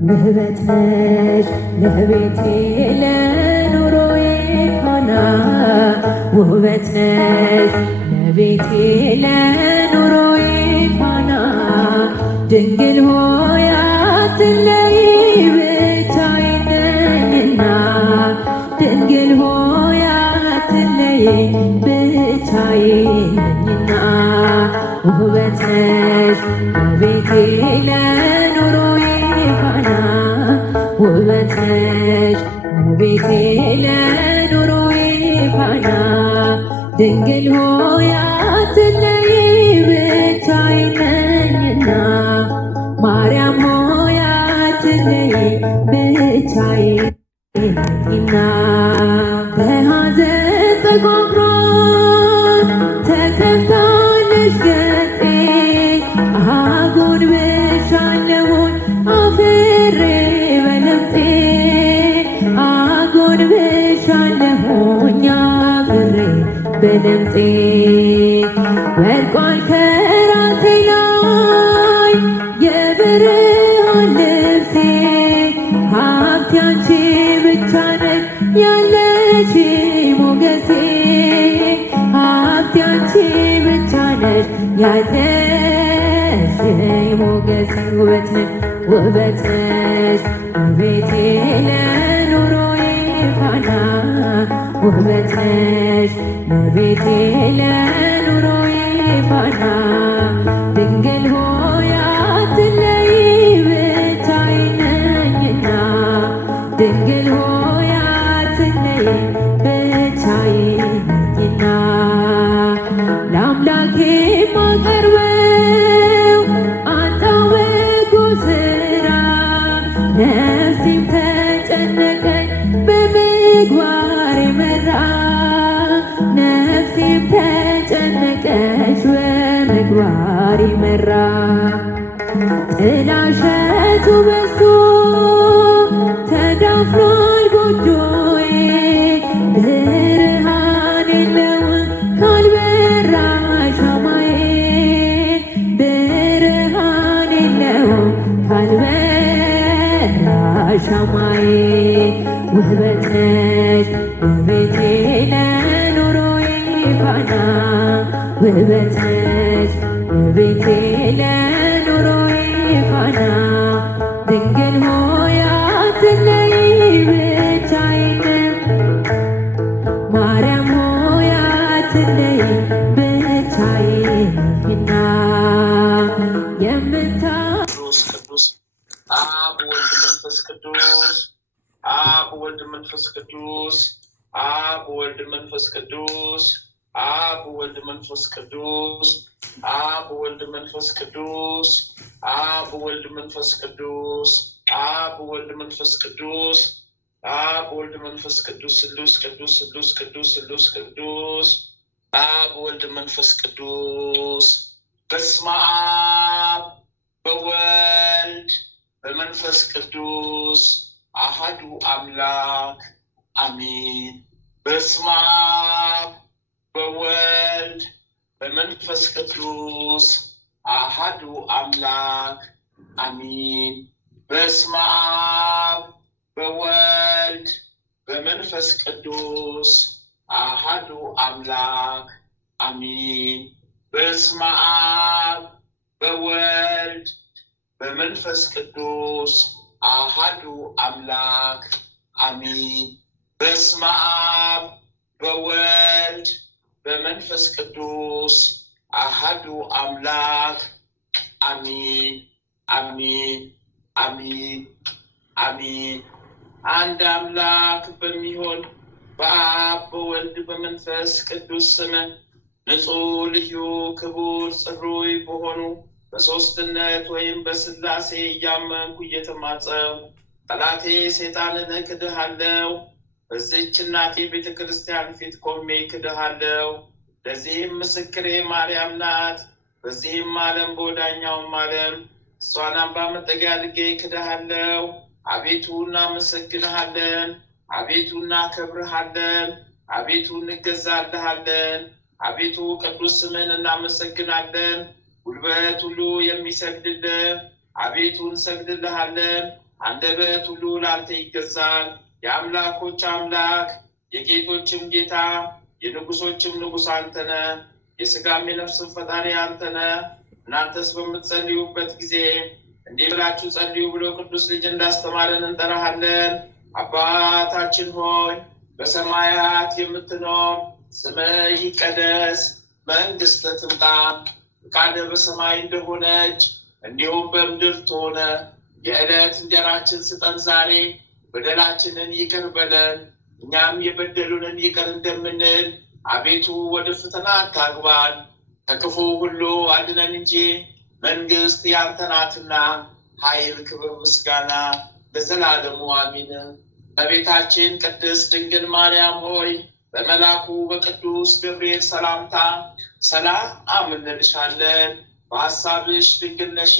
ውበት ነሽ ለቤቴ ለኑሮዬ ፋና ውበት ነሽ ለቤቴ ለኑሮዬ ፋና ድንግል ሆይ አትለይ ብቻዬን ነኝና ድንግል ሆይ አትለይ ብቻዬን ነኝና ውበት ነሽ ለቤቴ ለኑሮዬ ፋና ውበት ነሽ ለቤቴ ለኑሮዬ ፋና ድንግል ሆይ አትለይ ብቻዬን ነኝና ማርያም ሆይ አትለይ ብቻዬን ነኝና በሐዘን ተቆፍሮ ተከፍታለች ገጼ አጎንብሻለሁኝ አፍሬ በለምፄ አጎንብሻለሁኝ አፍሬ በለምፄ ወድቋል ከራሴ ላይ የብርሃን ልብሴ ሀብቴ አንቺ ብቻ ነሽ ያለሽ ሞገሴ ሀብቴ አንቺ ብቻ ነሽ ያለሽ ሞገሴ ውበት ነሽ ውበቴ ለኑሮዬ ፋና ውበት ነሽ ለቤቴ ለኑሮዬ ፋና ድንግል ሆይ አትለይ ብቻዬን ነኝና ድንግል ሆይ አትለይ ብቻዬን ነኝና ለአምላኬ ማቀርበው አጣው በጎ ሥራ ነፍሴም ተጨነቀች በምግባር መራ ነፍሴም ተጨነቀች በምግባር መራ ጥላሸቱ በዝቶ ተዳፍኗል ጎጆዬ ብርሃን የለውም ካልበራ ሻማዬ ብርሃን የለውም ካልበራ ሻማዬ ውበት ነሽ ውበቴ ለኑሮዬ ፋና ውበት ነሽ ውበቴ ለኑሮዬ ፋና ድንግል ሆይ አትለይ ብቻዬን ማርያም ሆይ አትለይ ብቻዬን ነኝና ቅዱስ አብ ወልድ መንፈስ ቅዱስ አብ ወልድ መንፈስ ቅዱስ አብ ወልድ መንፈስ ቅዱስ አብ ወልድ መንፈስ ቅዱስ አብ ወልድ መንፈስ ቅዱስ አብ ወልድ መንፈስ ቅዱስ አብ ወልድ መንፈስ ቅዱስ አብ ወልድ መንፈስ ቅዱስ ስሉስ ቅዱስ ስሉስ ቅዱስ ስሉስ ቅዱስ አብ ወልድ መንፈስ ቅዱስ በስመ አብ በወልድ በመንፈስ ቅዱስ አሐዱ አምላክ አሜን። በስመ አብ በወልድ በመንፈስ ቅዱስ አሐዱ አምላክ አሜን። በስመ አብ በወልድ በመንፈስ ቅዱስ አሐዱ አምላክ አሜን። በስመ አብ በወልድ በመንፈስ ቅዱስ አሐዱ አምላክ አሜን። በስመ አብ በወልድ በመንፈስ ቅዱስ አሐዱ አምላክ አሜን አሜን አሜን አሜን። አንድ አምላክ በሚሆን በአብ በወልድ በመንፈስ ቅዱስ ስም ንጹሕ ልዩ ክቡር ጽሩይ በሆኑ በሦስትነት ወይም በሥላሴ እያመንኩ እየተማጸንኩ ጠላቴ ሰይጣንን እክድሃለሁ። በዚህች እናቴ ቤተ ክርስቲያን ፊት ቆሜ እክድሃለሁ። ለዚህም ምስክሬ ማርያም ናት። በዚህም ዓለም በወዳኛውም ዓለም እሷን አምባ መጠጊያ አድርጌ እክድሃለሁ። አቤቱ እናመሰግንሃለን፣ አቤቱ እናከብርሃለን፣ አቤቱ እንገዛልሃለን። አቤቱ ቅዱስ ስምን እናመሰግናለን። ጉልበት ሁሉ የሚሰግድልህ አቤቱ እንሰግድልሃለን። አንደበት ሁሉ ላንተ ይገዛል። የአምላኮች አምላክ የጌቶችም ጌታ የንጉሶችም ንጉሥ አንተነ፣ የሥጋም የነፍስም ፈጣሪ አንተነ። እናንተስ በምትጸልዩበት ጊዜ እንዲህ ብላችሁ ጸልዩ ብሎ ቅዱስ ልጅ እንዳስተማረን እንጠራሃለን። አባታችን ሆይ በሰማያት የምትኖር፣ ስምህ ይቀደስ፣ መንግሥትህ ትምጣ፣ ፈቃድህ በሰማይ እንደሆነች እንዲሁም በምድር ትሆነ። የዕለት እንጀራችንን ስጠን ዛሬ፣ በደላችንን ይቅር በለን እኛም የበደሉንን ይቅር እንደምንል፣ አቤቱ ወደ ፈተና አታግባን ከክፉ ሁሉ አድነን እንጂ መንግሥት ያንተ ናትና፣ ኃይል፣ ክብር፣ ምስጋና ለዘላለሙ አሚን። እመቤታችን ቅድስት ድንግል ማርያም ሆይ በመልአኩ በቅዱስ ገብርኤል ሰላምታ ሰላም እንልሻለን። በሐሳብሽ ድንግል ነሽ፣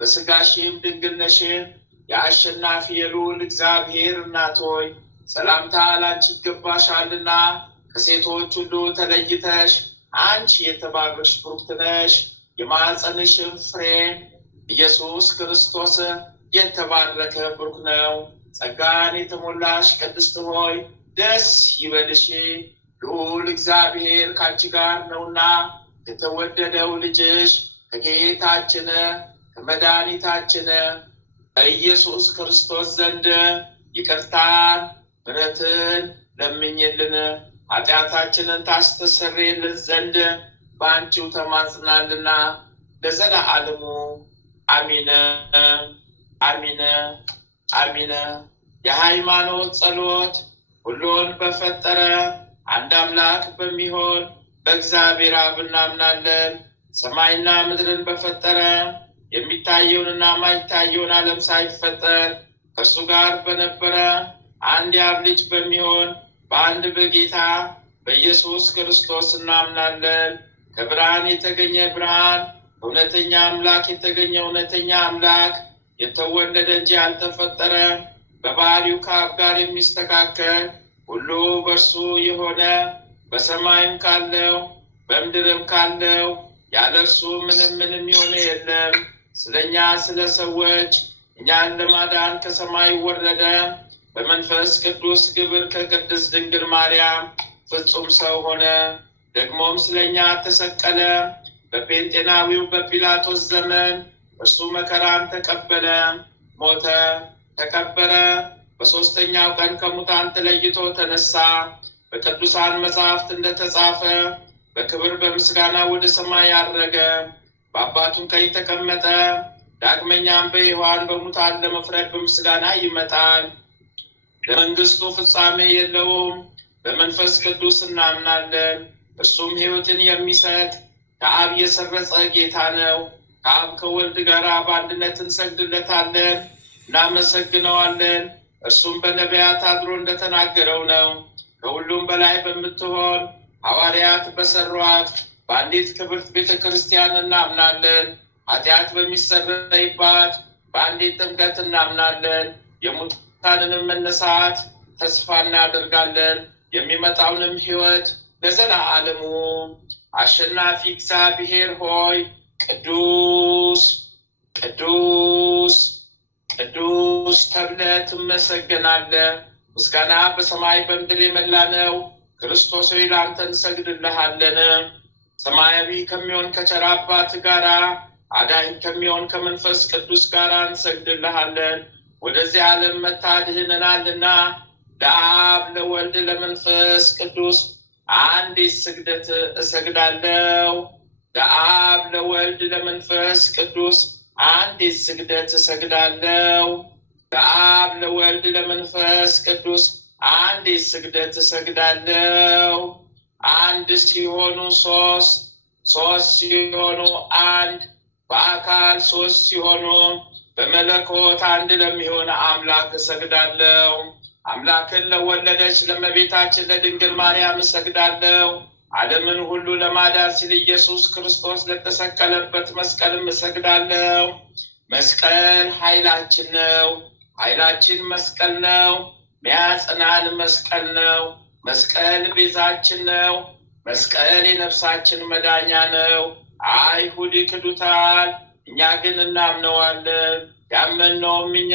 በሥጋሽም ድንግል ነሽ። የአሸናፊ የልዑል እግዚአብሔር እናት ሆይ ሰላምታ ላንቺ ይገባሻልና፣ ከሴቶች ሁሉ ተለይተሽ አንቺ የተባረክሽ ብሩክት ነሽ። የማኅፀንሽም ፍሬ ኢየሱስ ክርስቶስ የተባረከ ብሩክ ነው። ጸጋን የተሞላሽ ቅድስት ሆይ ደስ ይበልሽ፣ ልዑል እግዚአብሔር ከአንቺ ጋር ነውና ከተወደደው ልጅሽ ከጌታችን ከመድኃኒታችን ከኢየሱስ ክርስቶስ ዘንድ ይቅርታን ምሕረትን ለምኝልን ኃጢአታችንን ታስተሰርይልን ዘንድ በአንቺው ተማጽናልና ለዘለዓለሙ አሚን አሚን አሚን። የሃይማኖት ጸሎት። ሁሉን በፈጠረ አንድ አምላክ በሚሆን በእግዚአብሔር አብ እናምናለን። ሰማይና ምድርን በፈጠረ የሚታየውንና የማይታየውን ዓለም ሳይፈጠር ከእርሱ ጋር በነበረ አንድ የአብ ልጅ በሚሆን በአንድ በጌታ በኢየሱስ ክርስቶስ እናምናለን። ከብርሃን የተገኘ ብርሃን፣ እውነተኛ አምላክ የተገኘ እውነተኛ አምላክ፣ የተወለደ እንጂ ያልተፈጠረ፣ በባህሪው ከአብ ጋር የሚስተካከል፣ ሁሉ በእርሱ የሆነ፣ በሰማይም ካለው በምድርም ካለው ያለ እርሱ ምንም የሆነ የለም። ስለኛ ስለ ሰዎች እኛን ለማዳን ከሰማይ ወረደ። በመንፈስ ቅዱስ ግብር ከቅድስት ድንግል ማርያም ፍጹም ሰው ሆነ። ደግሞም ስለኛ ተሰቀለ። በጴንጤናዊው በጲላጦስ ዘመን እርሱ መከራን ተቀበለ፣ ሞተ፣ ተቀበረ። በሦስተኛው ቀን ከሙታን ተለይቶ ተነሳ። በቅዱሳን መጻሕፍት እንደተጻፈ በክብር በምስጋና ወደ ሰማይ ያረገ፣ በአባቱም ቀኝ ተቀመጠ። ዳግመኛም በሕያዋን በሙታን ለመፍረድ በምስጋና ይመጣል። ለመንግሥቱ ፍጻሜ የለውም። በመንፈስ ቅዱስ እናምናለን። እርሱም ሕይወትን የሚሰጥ ከአብ የሰረጸ ጌታ ነው። ከአብ ከወልድ ጋር በአንድነት እንሰግድለታለን፣ እናመሰግነዋለን። እርሱም በነቢያት አድሮ እንደተናገረው ነው። ከሁሉም በላይ በምትሆን ሐዋርያት በሰሯት በአንዲት ክብርት ቤተ ክርስቲያን እናምናለን። ኃጢአት በሚሰረይባት በአንዲት ጥምቀት እናምናለን። የሙታንንም መነሳት ተስፋ እናደርጋለን። የሚመጣውንም ሕይወት ለዘለዓለሙ። አሸናፊ እግዚአብሔር ሆይ ቅዱስ ቅዱስ ቅዱስ ተብለህ ትመሰገናለህ። ምስጋና በሰማይ በምድር የመላ ነው። ክርስቶስ ሆይ ለአንተ እንሰግድልሃለን። ሰማያዊ ከሚሆን ከቸር አባት ጋራ አዳኝ ከሚሆን ከመንፈስ ቅዱስ ጋር እንሰግድልሃለን። ወደዚህ ዓለም መታድህንናልና ለአብ ለወልድ ለመንፈስ ቅዱስ አንዲት ስግደት እሰግዳለሁ። ለአብ ለወልድ ለመንፈስ ቅዱስ አንዲት ስግደት እሰግዳለሁ። ለአብ ለወልድ ለመንፈስ ቅዱስ አንዲት ስግደት እሰግዳለሁ። አንድ ሲሆኑ ሶስት፣ ሶስት ሲሆኑ አንድ፣ በአካል ሶስት ሲሆኑ በመለኮት አንድ ለሚሆን አምላክ እሰግዳለሁ። አምላክን ለወለደች ለእመቤታችን ለድንግል ማርያም እሰግዳለሁ። ዓለምን ሁሉ ለማዳን ሲል ኢየሱስ ክርስቶስ ለተሰቀለበት መስቀልም እሰግዳለሁ። መስቀል ኃይላችን ነው። ኃይላችን መስቀል ነው። ሚያጽናን መስቀል ነው። መስቀል ቤዛችን ነው። መስቀል የነፍሳችን መዳኛ ነው። አይሁድ ይክዱታል፣ እኛ ግን እናምነዋለን። ያመንነውም እኛ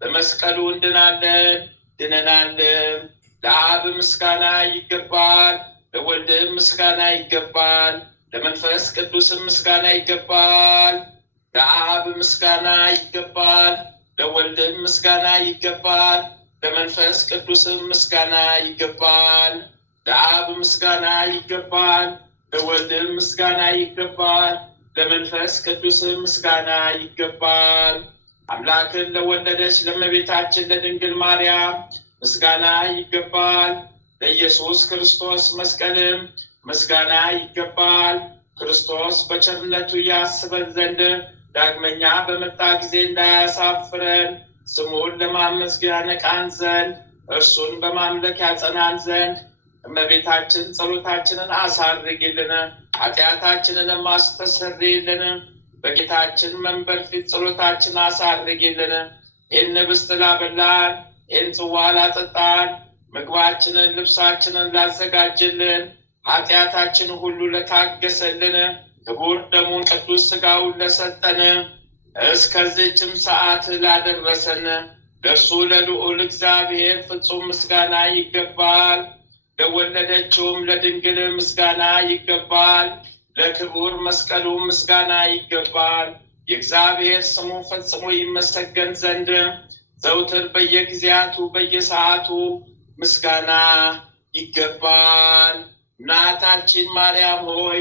በመስቀሉ እንድናለን ድነናለን። ለአብ ምስጋና ይገባል፣ ለወልድም ምስጋና ይገባል፣ ለመንፈስ ቅዱስም ምስጋና ይገባል። ለአብ ምስጋና ይገባል፣ ለወልድም ምስጋና ይገባል፣ ለመንፈስ ቅዱስም ምስጋና ይገባል። ለአብ ምስጋና ይገባል፣ ለወልድም ምስጋና ይገባል፣ ለመንፈስ ቅዱስም ምስጋና ይገባል። አምላክን ለወለደች ለእመቤታችን ለድንግል ማርያም ምስጋና ይገባል። ለኢየሱስ ክርስቶስ መስቀልም ምስጋና ይገባል። ክርስቶስ በቸርነቱ ያስበን ዘንድ ዳግመኛ በመጣ ጊዜ እንዳያሳፍረን ስሙን ለማመስገን ያነቃን ዘንድ እርሱን በማምለክ ያጸናን ዘንድ እመቤታችን ጸሎታችንን አሳርጊልን፣ ኃጢአታችንንም አስተሰርይልን። በጌታችን መንበር ፊት ጸሎታችን አሳርጊልን። ይህን ህብስት ላበላን፣ ይህን ጽዋ ላጠጣን፣ ምግባችንን ልብሳችንን ላዘጋጅልን፣ ኃጢአታችን ሁሉ ለታገሰልን፣ ክቡር ደሙን ቅዱስ ሥጋውን ለሰጠን፣ እስከዚህችም ሰዓት ላደረሰን ለእርሱ ለልዑል እግዚአብሔር ፍጹም ምስጋና ይገባል። ለወለደችውም ለድንግል ምስጋና ይገባል። ለክቡር መስቀሉ ምስጋና ይገባል። የእግዚአብሔር ስሙ ፈጽሞ ይመሰገን ዘንድ ዘውትር በየጊዜያቱ በየሰዓቱ ምስጋና ይገባል። እናታችን ማርያም ሆይ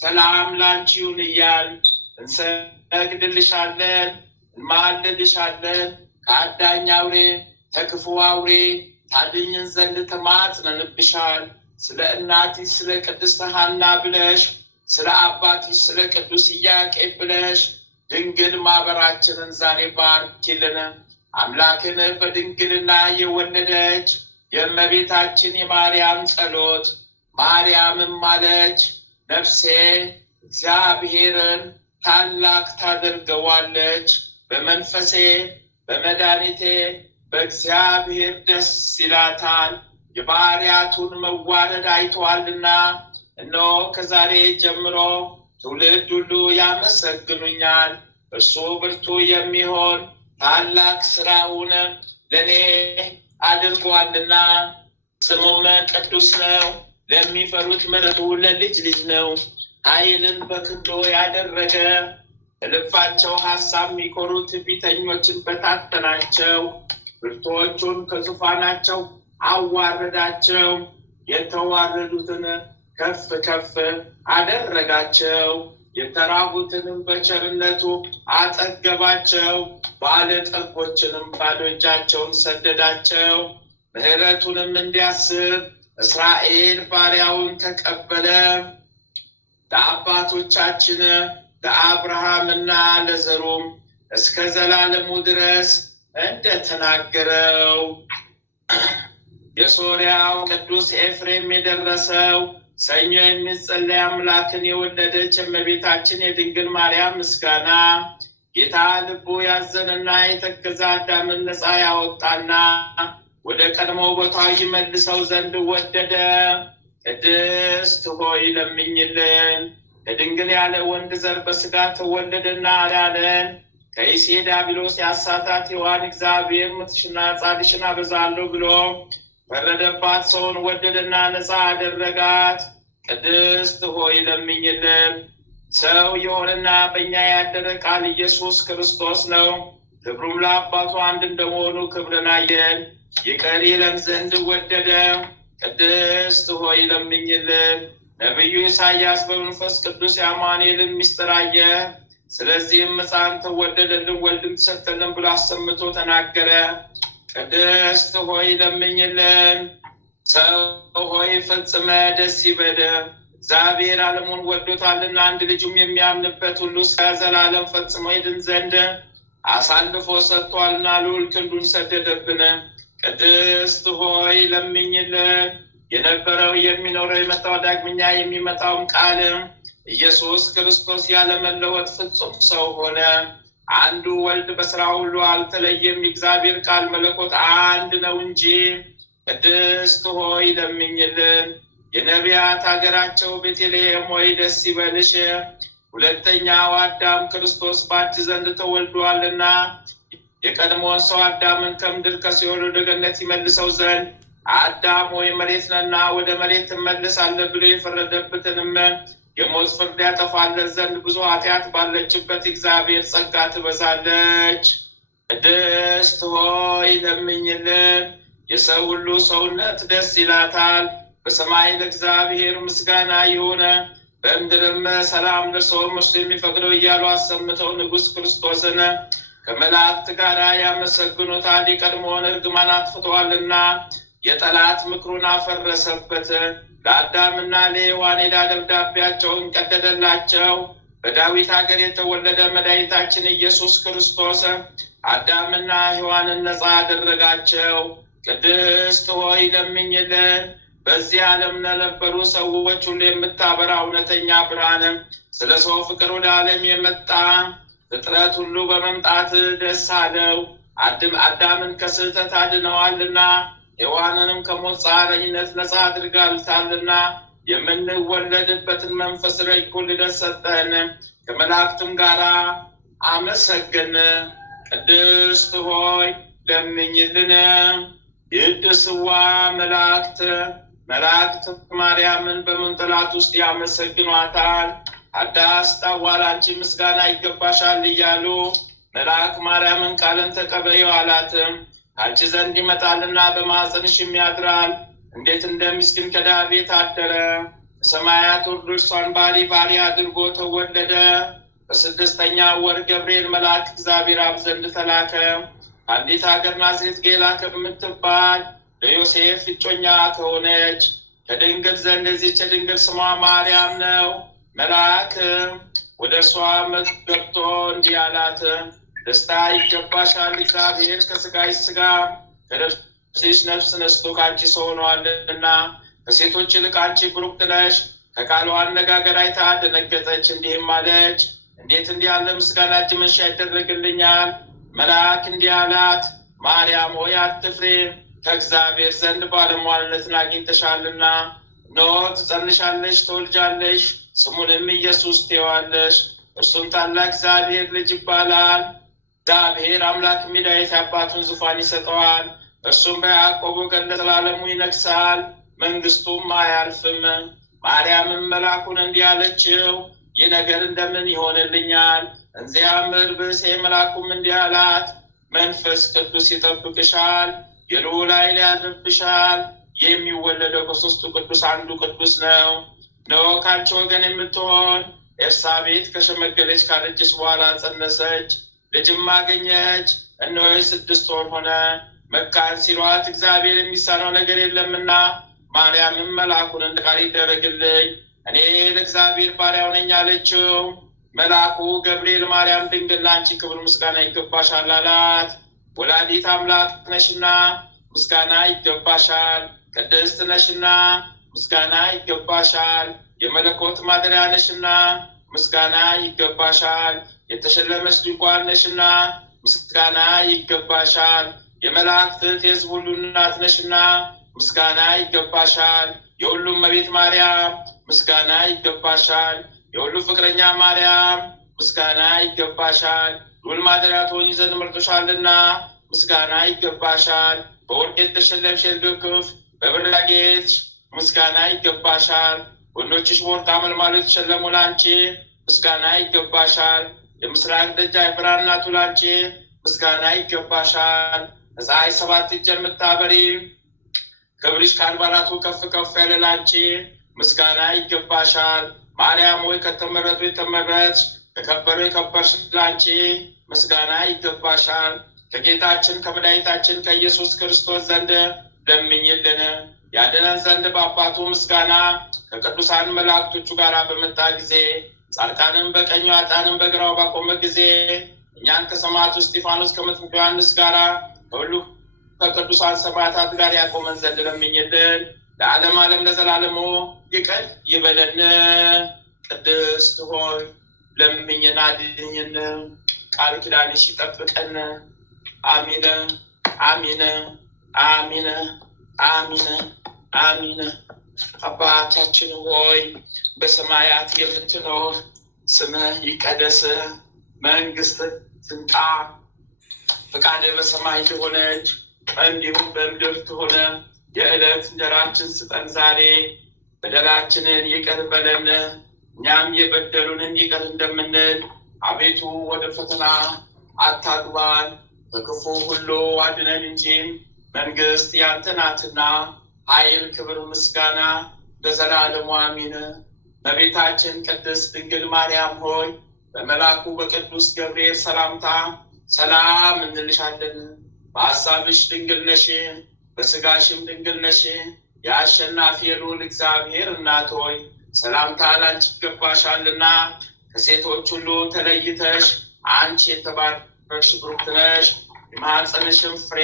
ሰላም ላንቺ ይሁን እያል እንሰግድልሻለን፣ እንማልድልሻለን። ከአዳኝ አውሬ ከክፉ አውሬ ታድኝን ዘንድ ተማጽነንብሻል። ስለ እናትሽ ስለ ቅድስት ሐና ብለሽ፣ ስለ አባትሽ ስለ ቅዱስ ኢያቄም ብለሽ ድንግል ማህበራችንን ዛሬ ባርኪልን። አምላክን በድንግልና የወለደች የእመቤታችን የማርያም ጸሎት ማርያምም አለች፣ ነፍሴ እግዚአብሔርን ታላቅ ታደርገዋለች፣ በመንፈሴ በመድኃኒቴ በእግዚአብሔር ደስ ይላታል፣ የባሪያቱን መዋረድ አይተዋልና። እነሆ ከዛሬ ጀምሮ ትውልድ ሁሉ ያመሰግኑኛል። እርሱ ብርቱ የሚሆን ታላቅ ስራውን ለእኔ አድርጓልና፣ ስሙም ቅዱስ ነው። ለሚፈሩት ምሕረቱ ለልጅ ልጅ ነው። ኃይልን በክንዶ ያደረገ ልባቸው ሐሳብ የሚኮሩ ትዕቢተኞችን በታተናቸው። ብርቱዎቹን ከዙፋናቸው አዋረዳቸው። የተዋረዱትን ከፍ ከፍ አደረጋቸው። የተራቡትንም በቸርነቱ አጠገባቸው። ባለጠጎችንም ባዶ እጃቸውን ሰደዳቸው። ምሕረቱንም እንዲያስብ እስራኤል ባሪያውን ተቀበለ። ለአባቶቻችን ለአብርሃምና ለዘሩም እስከ ዘላለሙ ድረስ እንደተናገረው። የሶርያው ቅዱስ ኤፍሬም የደረሰው ሰኞ የሚጸለይ አምላክን የወለደች እመቤታችን የድንግል ማርያም ምስጋና። ጌታ ልቡ ያዘነና የተከዘ አዳምን ነፃ ያወጣና ወደ ቀድሞ ቦታው ይመልሰው ዘንድ ወደደ። ቅድስት ሆይ ለምኝልን። ከድንግል ያለ ወንድ ዘር በስጋ ተወለደና አዳነን። ከይሴ ዲያብሎስ ያሳታት ሔዋን እግዚአብሔር ምትሽና ጻድሽን አበዛለሁ ብሎ ፈረደባት። ሰውን ወደደና ነፃ አደረጋት። ቅድስት ሆይ ለምኝልን። ሰው የሆነና በእኛ ያደረ ቃል ኢየሱስ ክርስቶስ ነው። ክብሩም ለአባቱ አንድ እንደመሆኑ ክብርን አየን። ይቅር ይለን ዘንድ ወደደ። ቅድስት ሆይ ለምኝልን። ነቢዩ ኢሳያስ በመንፈስ ቅዱስ የአማኑኤልን ምስጢር አየ። ስለዚህም ሕፃን ተወለደልን ወልድም ተሰጠልን ብሎ አሰምቶ ተናገረ። ቅድስት ሆይ ለምኝልን። ሰው ሆይ ፈጽመ ደስ ይበል፣ እግዚአብሔር ዓለሙን ወዶታልና አንድ ልጁም የሚያምንበት ሁሉ እስከ ዘላለም ፈጽሞ ይድን ዘንድ አሳልፎ ሰጥቷልና ልዑል ክንዱን ሰደደብን። ቅድስት ሆይ ለምኝልን። የነበረው የሚኖረው የመጣው ዳግመኛ የሚመጣውም ቃል ኢየሱስ ክርስቶስ ያለመለወጥ ፍጹም ሰው ሆነ። አንዱ ወልድ በስራ ሁሉ አልተለየም። የእግዚአብሔር ቃል መለኮት አንድ ነው እንጂ። ቅድስት ሆይ ለምኝልን። የነቢያት ሀገራቸው ቤተልሔም ሆይ ደስ ይበልሽ፣ ሁለተኛው አዳም ክርስቶስ ባንቺ ዘንድ ተወልዷልና የቀድሞውን ሰው አዳምን ከምድር ከሲኦል ወደ ገነት ይመልሰው ዘንድ አዳም ወይ መሬት ነህና ወደ መሬት ትመለሳለህ ብሎ የፈረደበትንም የሞት ፍርድ ያጠፋለት ዘንድ ብዙ ኃጢአት ባለችበት እግዚአብሔር ጸጋ ትበዛለች። ቅድስት ሆይ ለምኝልን። የሰው ሁሉ ሰውነት ደስ ይላታል። በሰማይ ለእግዚአብሔር ምስጋና ይሁን፣ በምድርም ሰላም ለሰውም እርሱ የሚፈቅደው እያሉ አሰምተው ንጉሥ ክርስቶስን ከመላእክት ጋር ያመሰግኑታል። የቀድሞውን እርግማን አጥፍተዋልና የጠላት ምክሩን አፈረሰበት። ለአዳምና ለሔዋን ዕዳ ደብዳቤያቸውን ቀደደላቸው። በዳዊት ሀገር የተወለደ መድኃኒታችን ኢየሱስ ክርስቶስ አዳምና ሔዋንን ነፃ አደረጋቸው። ቅድስት ሆይ ለምኝልን። በዚህ ዓለም ለነበሩ ሰዎች ሁሉ የምታበራ እውነተኛ ብርሃን፣ ስለ ሰው ፍቅር ወደ ዓለም የመጣ ፍጥረት ሁሉ በመምጣት ደስ አለው። አዳምን ከስህተት አድነዋልና ሔዋንንም ከሞት ጻረኝነት ነፃ አድርጋልታልና የምንወለድበትን መንፈስ ረቂቅ ልደት ሰጠን። ከመላእክትም ጋር አመሰገን። ቅድስት ሆይ ለምኝልን። ቅድስዋ መላእክት ማርያምን በመንጠላት ውስጥ ያመሰግኗታል። አዳስታዋል አንቺ ምስጋና ይገባሻል እያሉ መልአክ ማርያምን ቃልን ተቀበይው አላት። አንቺ ዘንድ ይመጣልና በማኅፀንሽም ያድራል። እንዴት እንደሚስኪን ከድሃ ቤት አደረ። ከሰማያት ወርዶ እርሷን ባሪ አድርጎ ተወለደ። በስድስተኛ ወር ገብርኤል መልአክ እግዚአብሔር አብ ዘንድ ተላከ። አንዲት ሀገር ናዝሬት ጌላ ከምትባል ለዮሴፍ እጮኛ ከሆነች ከድንግል ዘንድ እዚች የድንግል ስሟ ማርያም ነው። መልአክ ወደ እርሷ ገብቶ እንዲህ አላት፣ ደስታ ይገባሻል፣ እግዚአብሔር ከሥጋሽ ሥጋ ከነፍስሽ ነፍስ ነስቶ ከአንቺ ሰው ሆኗልና ከሴቶች ይልቅ አንቺ ብሩክት ነሽ። ከቃሉ አነጋገር አይታ ደነገጠች፣ እንዲህም አለች፣ እንዴት እንዲህ ያለ ምስጋና እጅ መንሻ ይደረግልኛል? መልአክ እንዲህ አላት፣ ማርያም ሆይ አትፍሪ፣ ከእግዚአብሔር ዘንድ ባለሟልነትን አግኝተሻልና። እነሆ ትጸንሻለሽ፣ ትወልጃለሽ፣ ስሙንም ኢየሱስ ትዪዋለሽ። እርሱም ታላቅ እግዚአብሔር ልጅ ይባላል። እግዚአብሔር አምላክ የዳዊት አባቱን ዙፋን ይሰጠዋል። እርሱም በያዕቆብ ወገን ለዘላለሙ ይነግሣል፣ መንግሥቱም አያልፍም። ማርያምም መልአኩን እንዲህ አለችው፣ ይህ ነገር እንደምን ይሆንልኛል? እንዚያም ብእሴ። መልአኩም እንዲህ አላት፣ መንፈስ ቅዱስ ይጠብቅሻል፣ የልዑል ኃይል ያድርብሻል። የሚወለደው ከሦስቱ ቅዱስ አንዱ ቅዱስ ነው። እነሆ ከአንቺ ወገን የምትሆን ኤልሳቤጥ ከሸመገለች ካረጀች በኋላ ጸነሰች፣ ልጅም አገኘች። እነሆ 6 ወር ሆነ። መካን ሲሏት እግዚአብሔር የሚሳነው ነገር የለምና። ማርያምም መልአኩን እንደ ቃል ይደረግልኝ፣ እኔ ለእግዚአብሔር ባሪያው ነኝ አለችው። መልአኩ ገብርኤል ማርያም ድንግል ለአንቺ ክብር ምስጋና ይገባሻል አላት። ወላዲት አምላክ ነሽና ምስጋና ይገባሻል። ቅድስት ነሽና ምስጋና ይገባሻል። የመለኮት ማደሪያ ነሽና ምስጋና ይገባሻል። የተሸለመች ድንኳን ነሽና ምስጋና ይገባሻል። የመላእክት የሕዝብ ሁሉ እናት ነሽና ምስጋና ይገባሻል። የሁሉም እመቤት ማርያም ምስጋና ይገባሻል። የሁሉ ፍቅረኛ ማርያም ምስጋና ይገባሻል። ልዑል ማደሪያ ትሆኚ ዘንድ መርጦሻልና ምስጋና ይገባሻል። በወርቅ የተሸለምሽ እርግብ በብር ያጌጥሽ ምስጋና ይገባሻል። ወንዶችሽ በወርቅ አመልማሎ የተሸለሙ ላንቺ ምስጋና ይገባሻል። የምስራቅ ደጃፍ ብርሃን እናቱ ላንቺ ምስጋና ይገባሻል። ከፀሐይ 7 እጅ የምታበሪ ክብርሽ ከአድባራቱ ከፍ ከፍ ያለ ላንቺ ምስጋና ይገባሻል። ማርያም ሆይ ከተመረጡ የተመረጥሽ ከከበሩ የከበርሽ ላንቺ ምስጋና ይገባሻል። ከጌታችን ከመድኃኒታችን ከኢየሱስ ክርስቶስ ዘንድ ለምኝልን። ያድነን ዘንድ በአባቱ ምስጋና ከቅዱሳን መላእክቶቹ ጋር በመጣ ጊዜ ጻድቃንን በቀኙ ኃጥአንን በግራው ባቆመ ጊዜ እኛን ከሰማዕቱ እስጢፋኖስ ከመጥምቁ ዮሐንስ ጋር ከሁሉ ከቅዱሳን ሰማዕታት ጋር ያቆመን ዘንድ ለምኝልን። ለዓለም ዓለም ለዘላለሙ ይቅር ይበለን። ቅድስት ሆይ ለምኝን፣ አድኝን፣ ቃል ኪዳንሽ ይጠብቀን። አሚን አሚን አሚን አሚን አሚን። አባታችን ሆይ በሰማያት የምትኖር ስምህ ይቀደስ፣ መንግሥትህ ትምጣ፣ ፈቃደ በሰማይ እንደሆነች እንዲሁም በምድር ትሁን። የዕለት እንጀራችንን ስጠን ዛሬ፣ በደላችንን ይቅር በለን እኛም የበደሉንን ይቅር እንደምንል፣ አቤቱ ወደ ፈተና አታግባን ከክፉ ሁሉ አድነን እንጂ መንግስት ያንተ ናትና፣ ኃይል፣ ክብር፣ ምስጋና ለዘላለሙ አሜን። እመቤታችን ቅድስት ድንግል ማርያም ሆይ በመልአኩ በቅዱስ ገብርኤል ሰላምታ ሰላም እንልሻለን። በሐሳብሽ ድንግል ነሽ፣ በስጋሽም ድንግል ነሽ። የአሸናፊ የልዑል እግዚአብሔር እናት ሆይ ሰላምታ ላንቺ ይገባሻልና፣ ከሴቶች ሁሉ ተለይተሽ አንቺ የተባረክሽ ብሩክት ነሽ። የማኅፀንሽም ፍሬ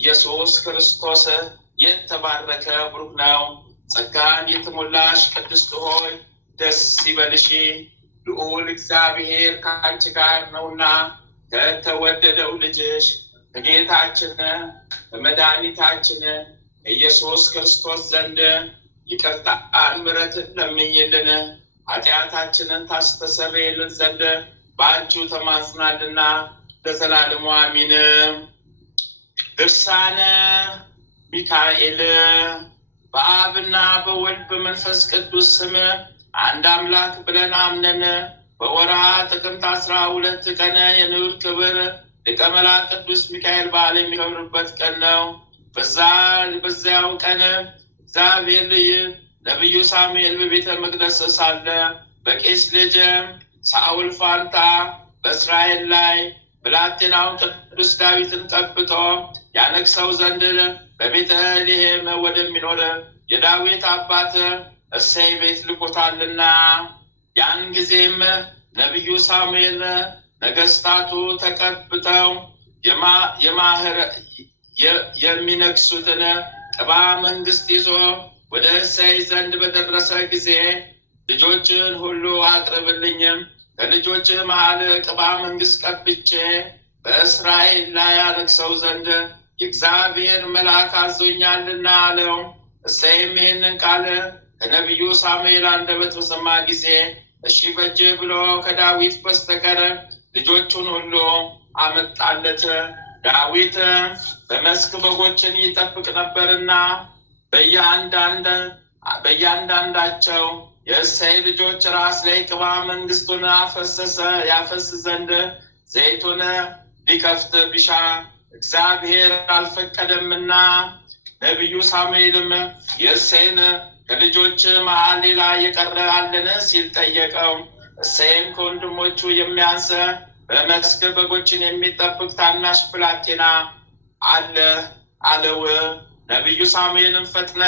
ኢየሱስ ክርስቶስ የተባረከ ብሩክ ነው። ጸጋን የተሞላሽ ቅድስት ሆይ ደስ ይበልሽ፣ ልዑል እግዚአብሔር ከአንቺ ጋር ነውና ከተወደደው ልጅሽ ከጌታችን በመድኃኒታችን ኢየሱስ ክርስቶስ ዘንድ ይቅርታን ምሕረትን ለምኝልን ኃጢአታችንን ታስተሰርይልን ዘንድ በአንቺው ተማጽናልና ለዘላለሙ አሜን። ድርሳነ ሚካኤል። በአብና በወልድ በመንፈስ ቅዱስ ስም አንድ አምላክ ብለን አምነን በወርኃ ጥቅምት 12 ቀን የንዑድ ክብር ሊቀ መላእክት ቅዱስ ሚካኤል በዓል የሚከብርበት ቀን ነው። በዚያው ቀን እግዚአብሔር ነቢዩ ሳሙኤል በቤተ መቅደስ ሳለ በቄስ ልጅ ሳኦል ፋንታ በእስራኤል ላይ ብላቴናውን ቅዱስ ዳዊትን ቀብቶ ያነግሠው ዘንድ በቤተልሔም ወደሚኖር የዳዊት አባት እሴይ ቤት ልኮታልና። ያን ጊዜም ነቢዩ ሳሙኤል ነገስታቱ ተቀብተው የሚነግሱትን ቅባ መንግስት ይዞ ወደ እሴይ ዘንድ በደረሰ ጊዜ ልጆችን ሁሉ አቅርብልኝም፣ ከልጆች መሃል ቅባ መንግስት ቀብቼ በእስራኤል ላይ አነግሠው ዘንድ የእግዚአብሔር መልአክ አዞኛልና አለው። እሴይም ይህንን ቃል ከነቢዩ ሳሙኤል አንደበት በሰማ ጊዜ እሺ በጅ ብሎ ከዳዊት በስተቀር ልጆቹን ሁሉ አመጣለት። ዳዊት በመስክ በጎችን ይጠብቅ ነበርና በእያንዳንዳቸው የእሴይ ልጆች ራስ ላይ ቅባ መንግስቱን ያፈስ ዘንድ ዘይቱን ሊከፍት ቢሻ እግዚአብሔር አልፈቀደምና። ነቢዩ ሳሙኤልም የእሴይን ከልጆች መሃል ሌላ የቀረ አለን ሲል ጠየቀው። እሴይም ከወንድሞቹ የሚያንስ በመስክ በጎችን የሚጠብቅ ታናሽ ብላቴና አለ አለው። ነቢዩ ሳሙኤልን ፈጥነ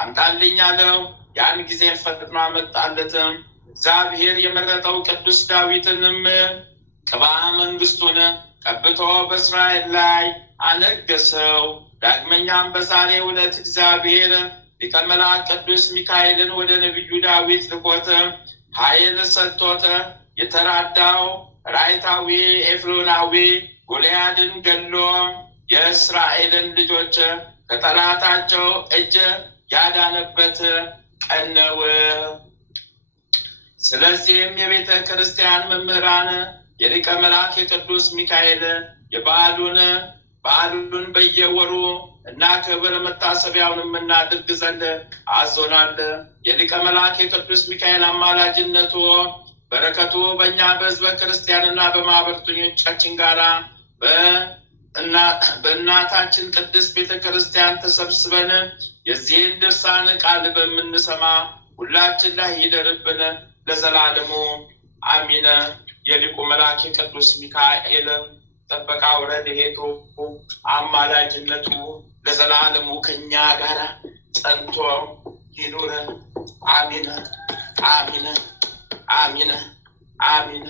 አምጣልኝ አለው። ያን ጊዜም ፈጥኖ አመጣለትም። እግዚአብሔር የመረጠው ቅዱስ ዳዊትንም ቅባ መንግስቱን ቀብቶ በእስራኤል ላይ አነገሰው። ዳግመኛም በዛሬው ዕለት እግዚአብሔር ሊቀ መላእክት ቅዱስ ሚካኤልን ወደ ነቢዩ ዳዊት ልኮት ኃይል ሰጥቶት የተራዳው ራይታዊ ኤፍሮናዊ ጎልያድን ገሎ የእስራኤልን ልጆች ከጠላታቸው እጅ ያዳነበት ቀን ነው። ስለዚህም የቤተ ክርስቲያን መምህራን የሊቀ መላእክት የቅዱስ ሚካኤል በዓሉን በየወሩ እና ክብር መታሰቢያውንም እናድርግ ዘንድ አዞናል። የሊቀ መላእክት የቅዱስ ሚካኤል አማላጅነቱ በረከቱ በእኛ በሕዝበ ክርስቲያንና በማኅበርተኞቻችን ጋራ በእናታችን ቅድስት ቤተ ክርስቲያን ተሰብስበን የዚህን ድርሳን ቃል በምንሰማ ሁላችን ላይ ይደርብን ለዘላለሙ አሚነ። የሊቁ መልአክ የቅዱስ ሚካኤል ጥበቃው ረድኤቱ አማላጅነቱ ለዘላለሙ ከኛ ጋር ጸንቶ ይኑር። አሚነ አሚነ አሚነ አሚነ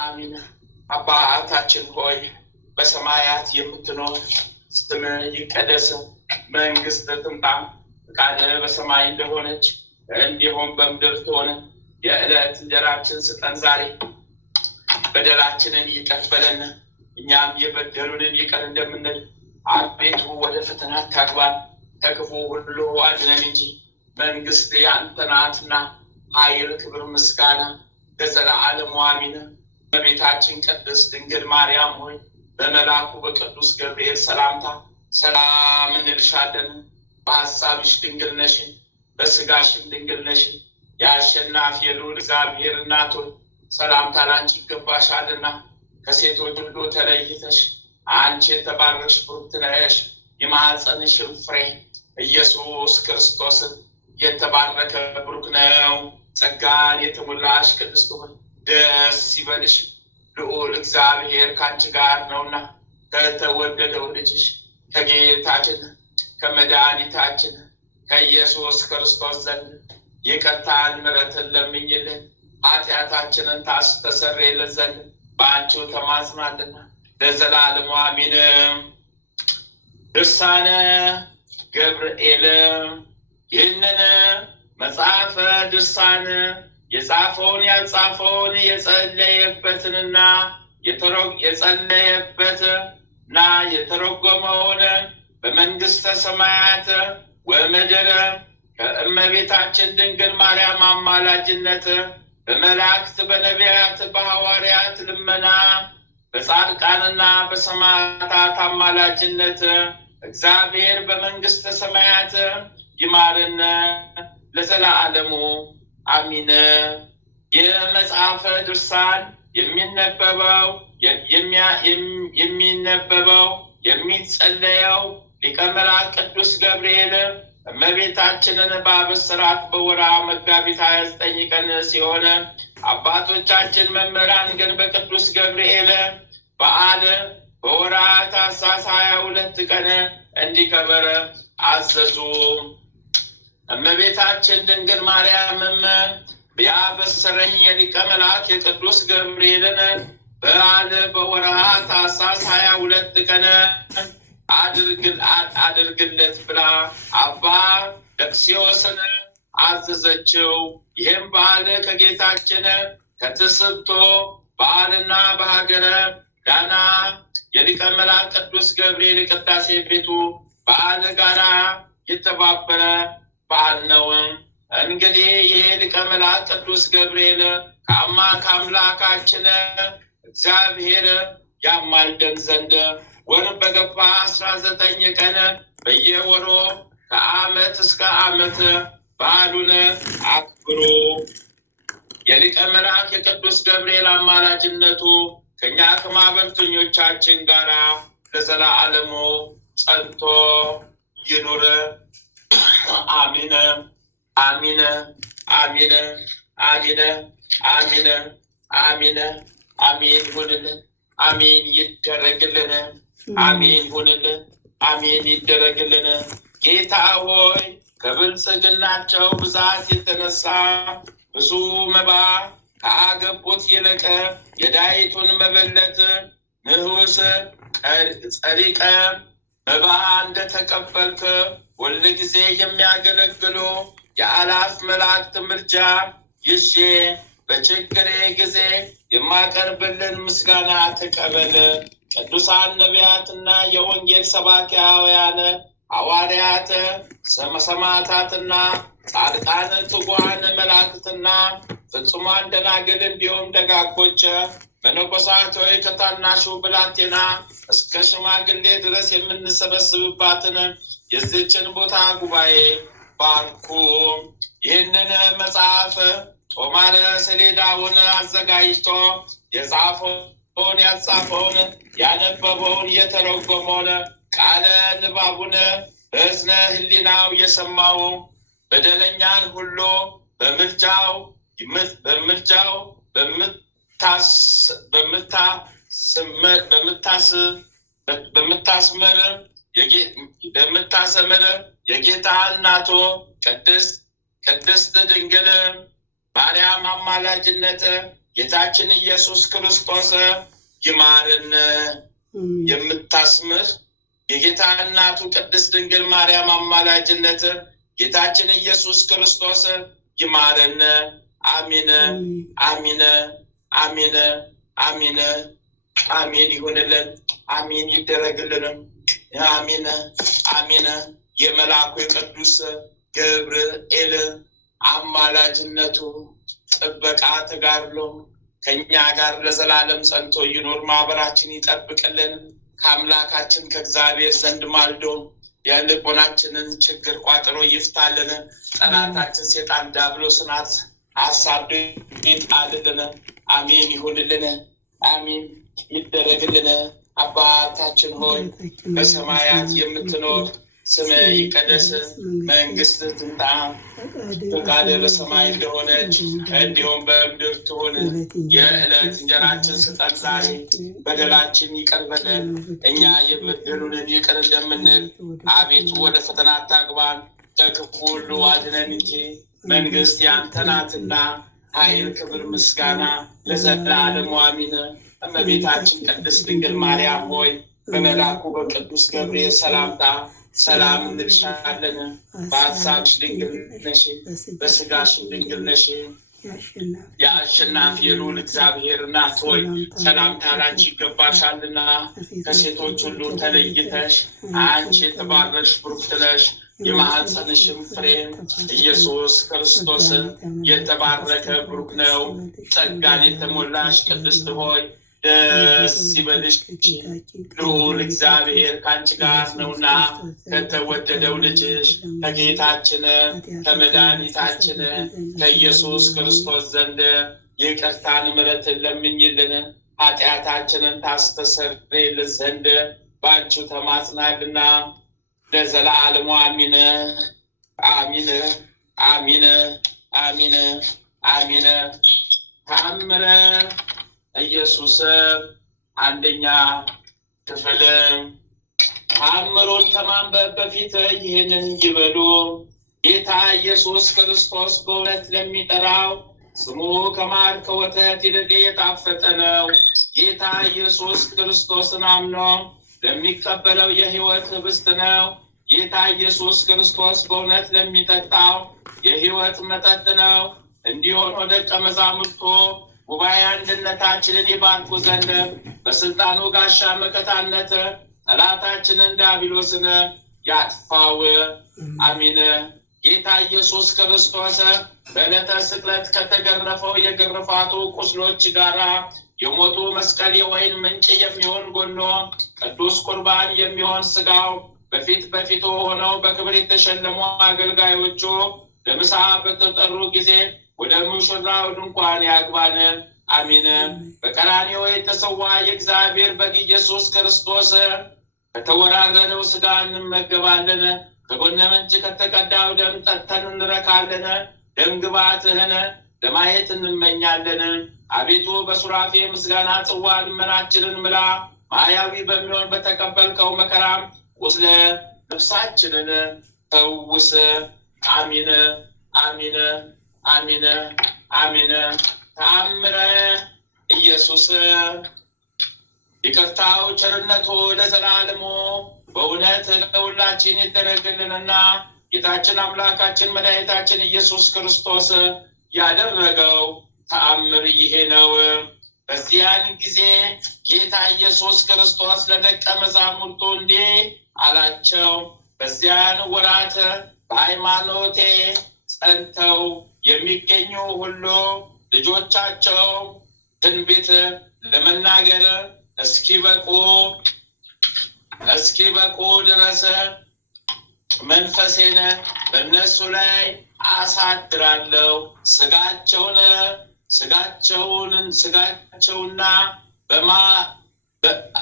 አሚነ። አባታችን ሆይ በሰማያት የምትኖር ስምህ ይቀደስ፣ መንግስት ትምጣ፣ ፈቃድህ በሰማይ እንደሆነች እንዲሁም በምድር ትሆን። የዕለት እንጀራችንን ስጠን ዛሬ፣ በደላችንን ይቅር በለን እኛም የበደሉንን ይቅር እንደምንል፣ አቤቱ ወደ ፈተና አታግባን ከክፉ ሁሉ አድነን እንጂ መንግስት ያንተ ናትና ኃይል፣ ክብር፣ ምስጋና ለዘላለሙ አሜን። እመቤታችን ቅድስት ድንግል ማርያም ሆይ በመልአኩ በቅዱስ ገብርኤል ሰላምታ ሰላም እንልሻለን። በሐሳብሽ ድንግል ነሽ፣ በሥጋሽም ድንግል ነሽ። የአሸናፊ የልዑል እግዚአብሔር እናት ሆይ ሰላምታ ላንቺ ይገባሻልና ከሴቶች ሁሉ ተለይተሽ አንቺ የተባረክሽ ብሩክት ነሽ። የማኅፀንሽ ፍሬ ኢየሱስ ክርስቶስ የተባረከ ብሩክ ነው። ጸጋን የተሞላሽ ቅድስት ሆይ ደስ ይበልሽ፣ ልዑል እግዚአብሔር ከአንቺ ጋር ነውና ከተወደደው ልጅሽ ከጌታችን ከመድኃኒታችን ከኢየሱስ ክርስቶስ ዘንድ ይቅርታን ምሕረትን ለምኝልን ኃጢአታችንን ታስተሰርይልን ዘንድ በአንቺው ተማጽናልና ለዘላለሙ አሜን። ድርሳነ ገብርኤል። ይህንን መጽሐፈ ድርሳን የጻፈውን ያልጻፈውን የጸለየበትንና የጸለየበትና የተረጎመውን በመንግሥተ ሰማያት ወምድር ከእመቤታችን ድንግል ማርያም አማላጅነት በመላእክት በነቢያት በሐዋርያት ልመና በጻድቃንና በሰማዕታት አማላጅነት እግዚአብሔር በመንግሥተ ሰማያት ይማረን ለዘላለሙ አሚን። የመጽሐፈ ድርሳን የሚነበበው የሚጸለየው ሊቀ መላእክት ቅዱስ ገብርኤል እመቤታችንን በአበሰራት በወርኃ መጋቢት 29 ቀን ሲሆን አባቶቻችን መምህራን ግን በቅዱስ ገብርኤል በዓል በወርኃ ታኅሳስ 22 ቀን እንዲከበር አዘዙ። እመቤታችን ድንግል ማርያምም ያበሰረኝ የሊቀ መላእክት የቅዱስ ገብርኤልን በዓል በወርኃ ታኅሳስ 22 ቀን አድርግለት ብላ አባ ደቅስዮስን አዘዘችው። ይህም በዓል ከጌታችን ከትስብእቶ በዓልና በሀገረ ዳና የሊቀ መላእክት ቅዱስ ገብርኤል ቅዳሴ ቤቱ በዓል ጋራ የተባበረ በዓል ነው። እንግዲህ ይህ ሊቀ መላእክት ቅዱስ ገብርኤል ከአምላካችን እግዚአብሔር ያማልደን ዘንድ ወር በገባ 19 ቀን በየወሩ ከዓመት እስከ ዓመት በዓሉን አክብሩ። የሊቀ መላእክት የቅዱስ ገብርኤል አማላጅነቱ ከእኛ ከማኅበርተኞቻችን ጋር ለዘላለሙ ጸንቶ ይኑር። አሚን አሚን አሚን አሚን አሚን አሚን አሚን ይሁንልን። አሚን ይደረግልን። አሚን ይሁንልን። አሚን ይደረግልን። ጌታ ሆይ ከብልጽግናቸው ብዛት የተነሳ ብዙ መባ ከአገቡት ይልቅ የዳይቱን መበለት ንዑስ ጸሪቀ መባ እንደተቀበልክ ሁል ጊዜ የሚያገለግሉ የአላፍ መላእክት ምልጃ ይዤ በችግሬ ጊዜ የማቀርብልን ምስጋና ተቀበል። ቅዱሳን ነቢያትና የወንጌል ሰባኪያውያን ሐዋርያት፣ ሰማዕታትና ጻድቃን፣ ትጉሃን መላእክትና ፍጹማን ደናግል እንዲሁም ደጋጎች መነኮሳት ሆይ ከታናሹ ብላቴና እስከ ሽማግሌ ድረስ የምንሰበስብባትን የዚችን ቦታ ጉባኤ ባርኩ። ይህንን መጽሐፍ ጦማረ ሰሌዳውን አዘጋጅቶ የጻፈውን ያጻፈውን ያነበበውን የተረጎመውን ቃለ ንባቡን በእዝነ ሕሊናው የሰማው በደለኛን ሁሉ በምልጃው በምታሰምር የጌታ እናቱ ቅድስት ድንግል ማርያም አማላጅነት ጌታችን ኢየሱስ ክርስቶስ ይማረን። የምታስምር የጌታ እናቱ ቅድስት ድንግል ማርያም አማላጅነት ጌታችን ኢየሱስ ክርስቶስ ይማረን። አሚን አሚን አሚን አሚን አሚን ይሁንልን። አሚን ይደረግልንም። አሚን አሚን። የመልአኩ የቅዱስ ገብርኤል አማላጅነቱ ጥበቃ ተጋድሎ ከኛ ጋር ለዘላለም ጸንቶ ይኖር። ማህበራችን ይጠብቅልን። ከአምላካችን ከእግዚአብሔር ዘንድ ማልዶ የልቦናችንን ችግር ቋጥሮ ይፍታልን። ጠላታችን ሴጣን ዲያብሎስን አሳዶ ይጣልልን። አሜን ይሁንልን። አሜን ይደረግልን። አባታችን ሆይ በሰማያት የምትኖር ስምህ ይቀደስ፣ መንግስትህ ትምጣ፣ ፈቃድህ በሰማይ እንደሆነች እንዲሁም በምድር ትሁን። የዕለት እንጀራችንን ስጠን ዛሬ፣ በደላችን ይቅር በለን እኛ የበደሉንን ይቅር እንደምንል፣ አቤቱ ወደ ፈተና አታግባን ከክፉ ሁሉ አድነን እንጂ መንግስት ያንተ ናትና ኃይል፣ ክብር፣ ምስጋና ለዘላለሙ አሜን። እመቤታችን ቅድስት ድንግል ማርያም ሆይ በመልአኩ በቅዱስ ገብርኤል ሰላምታ ሰላም እንልሻለን። በሐሳብሽ ድንግል ነሽ፣ በስጋሽም ድንግል ነሽ። የአሸናፊ የልዑል እግዚአብሔር እናት ሆይ ሰላምታ ላንቺ ይገባሻልና ከሴቶች ሁሉ ተለይተሽ አንቺ የተባረክሽ ቡርክት ነሽ። የማኅፀንሽም ፍሬ ኢየሱስ ክርስቶስ የተባረከ ቡሩክ ነው። ጸጋን የተሞላሽ ቅድስት ሆይ ደስ ይበልሽ፣ ልዑል እግዚአብሔር ከአንቺ ጋር ነውና ከተወደደው ልጅሽ ከጌታችን ከመድኃኒታችን ከኢየሱስ ክርስቶስ ዘንድ ይቅርታን ምሕረትን ለምኝልን ኃጢአታችንን ታስተሰርይልን ዘንድ በአንቺው ተማጽናልና ለዘላለሙ አሚን አሚን አሚን አሚን አሚን። ተአምረ ኢየሱስ አንደኛ ክፍል። ተአምሩን ከማንበብ በፊት ይህንን ይበሉ። ጌታ ኢየሱስ ክርስቶስ በእውነት ለሚጠራው ስሙ ከማር ከወተት ይልቅ የጣፈጠ ነው። ጌታ ኢየሱስ ክርስቶስን አምኖ ለሚቀበለው የሕይወት ኅብስት ነው። ጌታ ኢየሱስ ክርስቶስ በእውነት ለሚጠጣው የሕይወት መጠጥ ነው። እንዲሆን ደቀ መዛሙርቱ ጉባኤ አንድነታችንን ይባርኩ ዘንድ በስልጣኑ ጋሻ መከታነት ጠላታችንን ዲያብሎስን ያጥፋው። አሚን። ጌታ ኢየሱስ ክርስቶስ በዕለተ ስቅለት ከተገረፈው የግርፋቱ ቁስሎች ጋራ የሞቱ መስቀል የወይን ምንጭ የሚሆን ጎኖ ቅዱስ ቁርባን የሚሆን ስጋው በፊት በፊቱ ሆነው በክብር የተሸለሙ አገልጋዮቹ ለምሳ በተጠሩ ጊዜ ወደ ሙሽራው ድንኳን ያግባን። አሚን። በቀራንዮ የተሰዋ የእግዚአብሔር በግ ኢየሱስ ክርስቶስ ከተወራረደው ስጋ እንመገባለን። ከጎነ ምንጭ ከተቀዳው ደም ጠጥተን እንረካለን። ደም ግባትህን ለማየት እንመኛለን። አቤቱ በሱራፌ ምስጋና ጽዋ ልመናችንን ምላ። ማያዊ በሚሆን በተቀበልከው መከራም ቁስለ ነፍሳችንን ፈውስ። አሚን አሚን አሚን አሚን። ተአምረ ኢየሱስ ይቅርታው ቸርነቱ ለዘላለሙ በእውነት ለሁላችን ይደረግልንና ጌታችን አምላካችን መድኃኒታችን ኢየሱስ ክርስቶስ ያደረገው ተአምር ይሄ ነው። በዚያን ጊዜ ጌታ ኢየሱስ ክርስቶስ ለደቀ መዛሙርቱ እንዲህ አላቸው። በዚያን ወራት በሃይማኖቴ ጸንተው የሚገኙ ሁሉ ልጆቻቸው ትንቢት ለመናገር እስኪበቁ ድረስ መንፈሴን በእነሱ ላይ አሳድራለሁ።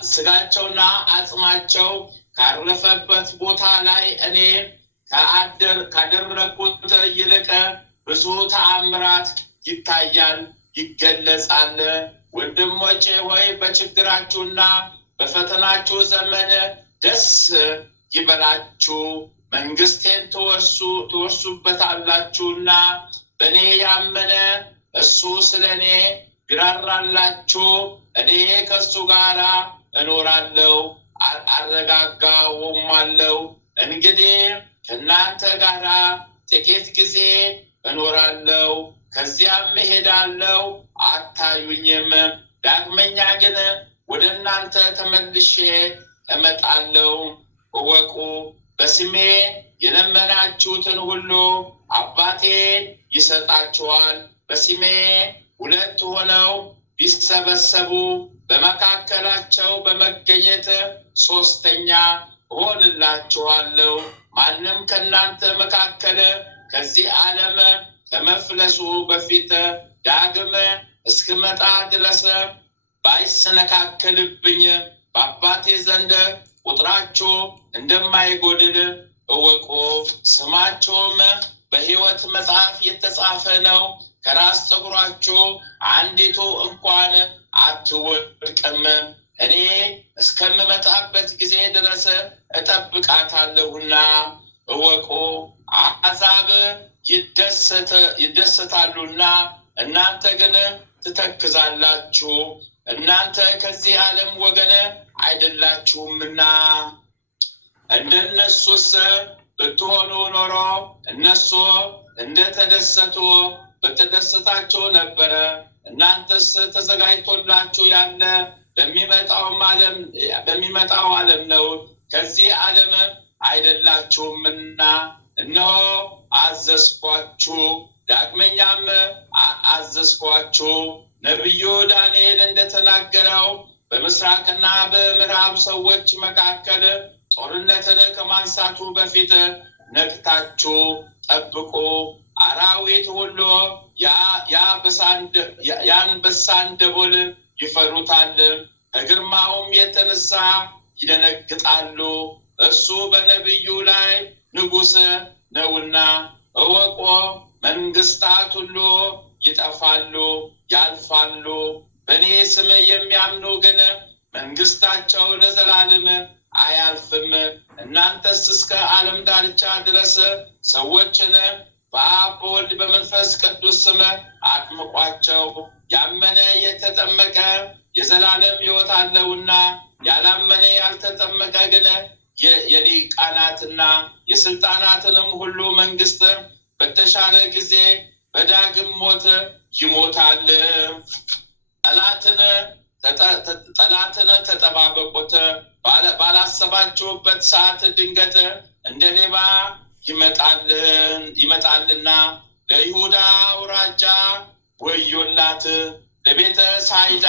ስጋቸውና አጽማቸው ካረፈበት ቦታ ላይ እኔ ካደረግኩት ይልቅ ብዙ ተአምራት ይታያል፣ ይገለጻል። ወንድሞቼ ሆይ በችግራችሁና በፈተናችሁ ዘመን ደስ ይበላችሁ፣ መንግስቴን ትወርሱበታላችሁና በእኔ ያመነ እሱ ስለ እኔ ቢራራላችሁ እኔ ከእሱ ጋር እኖራለሁ አረጋጋውማለሁ። እንግዲህ ከእናንተ ጋር ጥቂት ጊዜ እኖራለሁ፣ ከዚያም እሄዳለሁ፣ አታዩኝም። ዳግመኛ ግን ወደ እናንተ ተመልሼ እመጣለሁ። እወቁ፣ በስሜ የለመናችሁትን ሁሉ አባቴ ይሰጣችኋል። በስሜ 2 ሆነው ቢሰበሰቡ በመካከላቸው በመገኘት ሶስተኛ እሆንላችኋለሁ። ማንም ከእናንተ መካከል ከዚህ ዓለም ከመፍለሱ በፊት ዳግም እስክመጣ ድረስ ባይሰነካከልብኝ በአባቴ ዘንድ ቁጥራችሁ እንደማይጎድል እወቁ። ስማቸውም በሕይወት መጽሐፍ የተጻፈ ነው። ከራስ ፀጉራችሁ አንዲቱ እንኳን አትወድቅም። እኔ እስከምመጣበት ጊዜ ድረስ እጠብቃታለሁና እወቁ። አሕዛብ ይደሰታሉና እናንተ ግን ትተክዛላችሁ። እናንተ ከዚህ ዓለም ወገን አይደላችሁምና። እንደነሱስ ብትሆኑ ኖሮ እነሱ እንደተደሰቱ በተደሰታችሁ ነበረ። እናንተስ ተዘጋጅቶላችሁ ያለ በሚመጣው ዓለም ነው፣ ከዚህ ዓለም አይደላችሁምና። እነሆ አዘዝኳችሁ፣ ዳግመኛም አዘዝኳችሁ። ነቢዩ ዳንኤል እንደተናገረው በምስራቅና በምዕራብ ሰዎች መካከል ጦርነትን ከማንሳቱ በፊት ነቅታችሁ ጠብቁ። አራዊት ሁሉ የአንበሳን ደቦል ይፈሩታል፣ ከግርማውም የተነሳ ይደነግጣሉ። እርሱ በነቢዩ ላይ ንጉሥ ነውና። እወቁ፣ መንግስታት ሁሉ ይጠፋሉ ያልፋሉ። በእኔ ስም የሚያምኑ ግን መንግስታቸው ለዘላለም አያልፍም። እናንተስ እስከ ዓለም ዳርቻ ድረስ ሰዎችን በአብ በወልድ በመንፈስ ቅዱስ ስም አጥምቋቸው። ያመነ የተጠመቀ የዘላለም ሕይወት አለውና፣ ያላመነ ያልተጠመቀ ግን የሊቃናትና የስልጣናትንም ሁሉ መንግስት በተሻለ ጊዜ በዳግም ሞት ይሞታል። ጠላትን ተጠባበቁት። ባላሰባችሁበት ሰዓት ድንገት እንደ ሌባ ይመጣልና። ለይሁዳ አውራጃ ወዮላት፣ ለቤተ ሳይዳ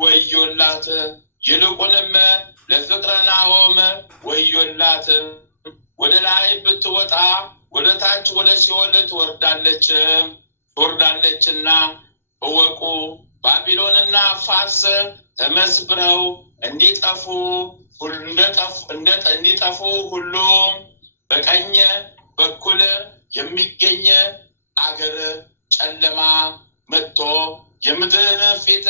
ወዮላት፣ ይልቁንም ለፍቅረናሆም ወዮላት። ወደ ላይ ብትወጣ ወደ ታች ወደ ሲኦል ትወርዳለችና እወቁ። ባቢሎንና ፋርስ ተመስብረው እንዲጠፉ ሁሉ በቀኝ በኩል የሚገኝ አገር ጨለማ መጥቶ የምድርን ፊት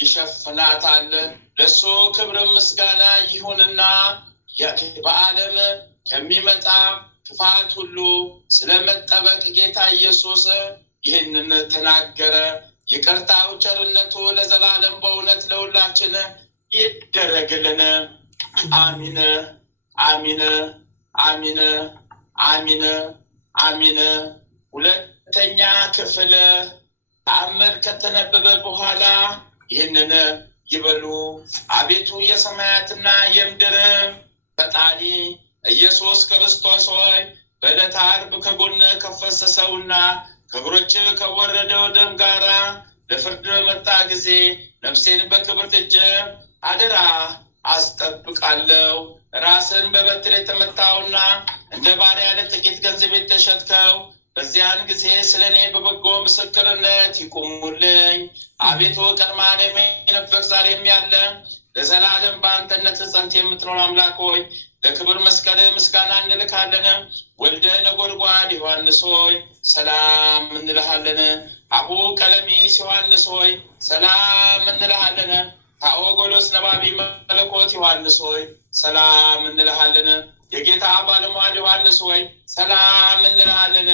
ይሸፍናታል። ለሱ ክብር ምስጋና ይሁንና በዓለም ከሚመጣ ክፋት ሁሉ ስለመጠበቅ ጌታ ኢየሱስ ይህንን ተናገረ። ይቅርታው ቸርነቱ ለዘላለም በእውነት ለሁላችን ይደረግልን። አሚን አሚን አሚን አሚን አሚን። ሁለተኛ ክፍል ተአምር ከተነበበ በኋላ ይህንን ይበሉ። አቤቱ የሰማያትና የምድር ፈጣሪ ኢየሱስ ክርስቶስ ሆይ በዕለተ ዓርብ ከጎን ከፈሰሰውና ከእግሮች ከወረደው ደም ጋራ ለፍርድ በመጣ ጊዜ ነፍሴን በክብርት እጅ አደራ አስጠብቃለሁ። ራስን በበትር የተመታውና እንደ ባሪያ ለጥቂት ገንዘብ የተሸጥከው በዚያን ጊዜ ስለ እኔ በበጎ ምስክርነት ይቁሙልኝ። አቤቱ ቀድማን የነበርክ ዛሬም ያለ ለዘላለም በአንተነት ጸንት የምትኖር አምላክ ሆይ ለክብር መስቀል ምስጋና እንልካለን። ወልደ ነጎድጓድ ዮሐንስ ሆይ ሰላም እንልሃለን። አቡ ቀለሚስ ዮሐንስ ሆይ ሰላም እንልሃለን። ታኦጎሎስ ነባቢ መለኮት ዮሐንስ ሆይ ሰላም እንልሃለን። የጌታ ባለሟል ዮሐንስ ሆይ ሰላም እንልሃለን።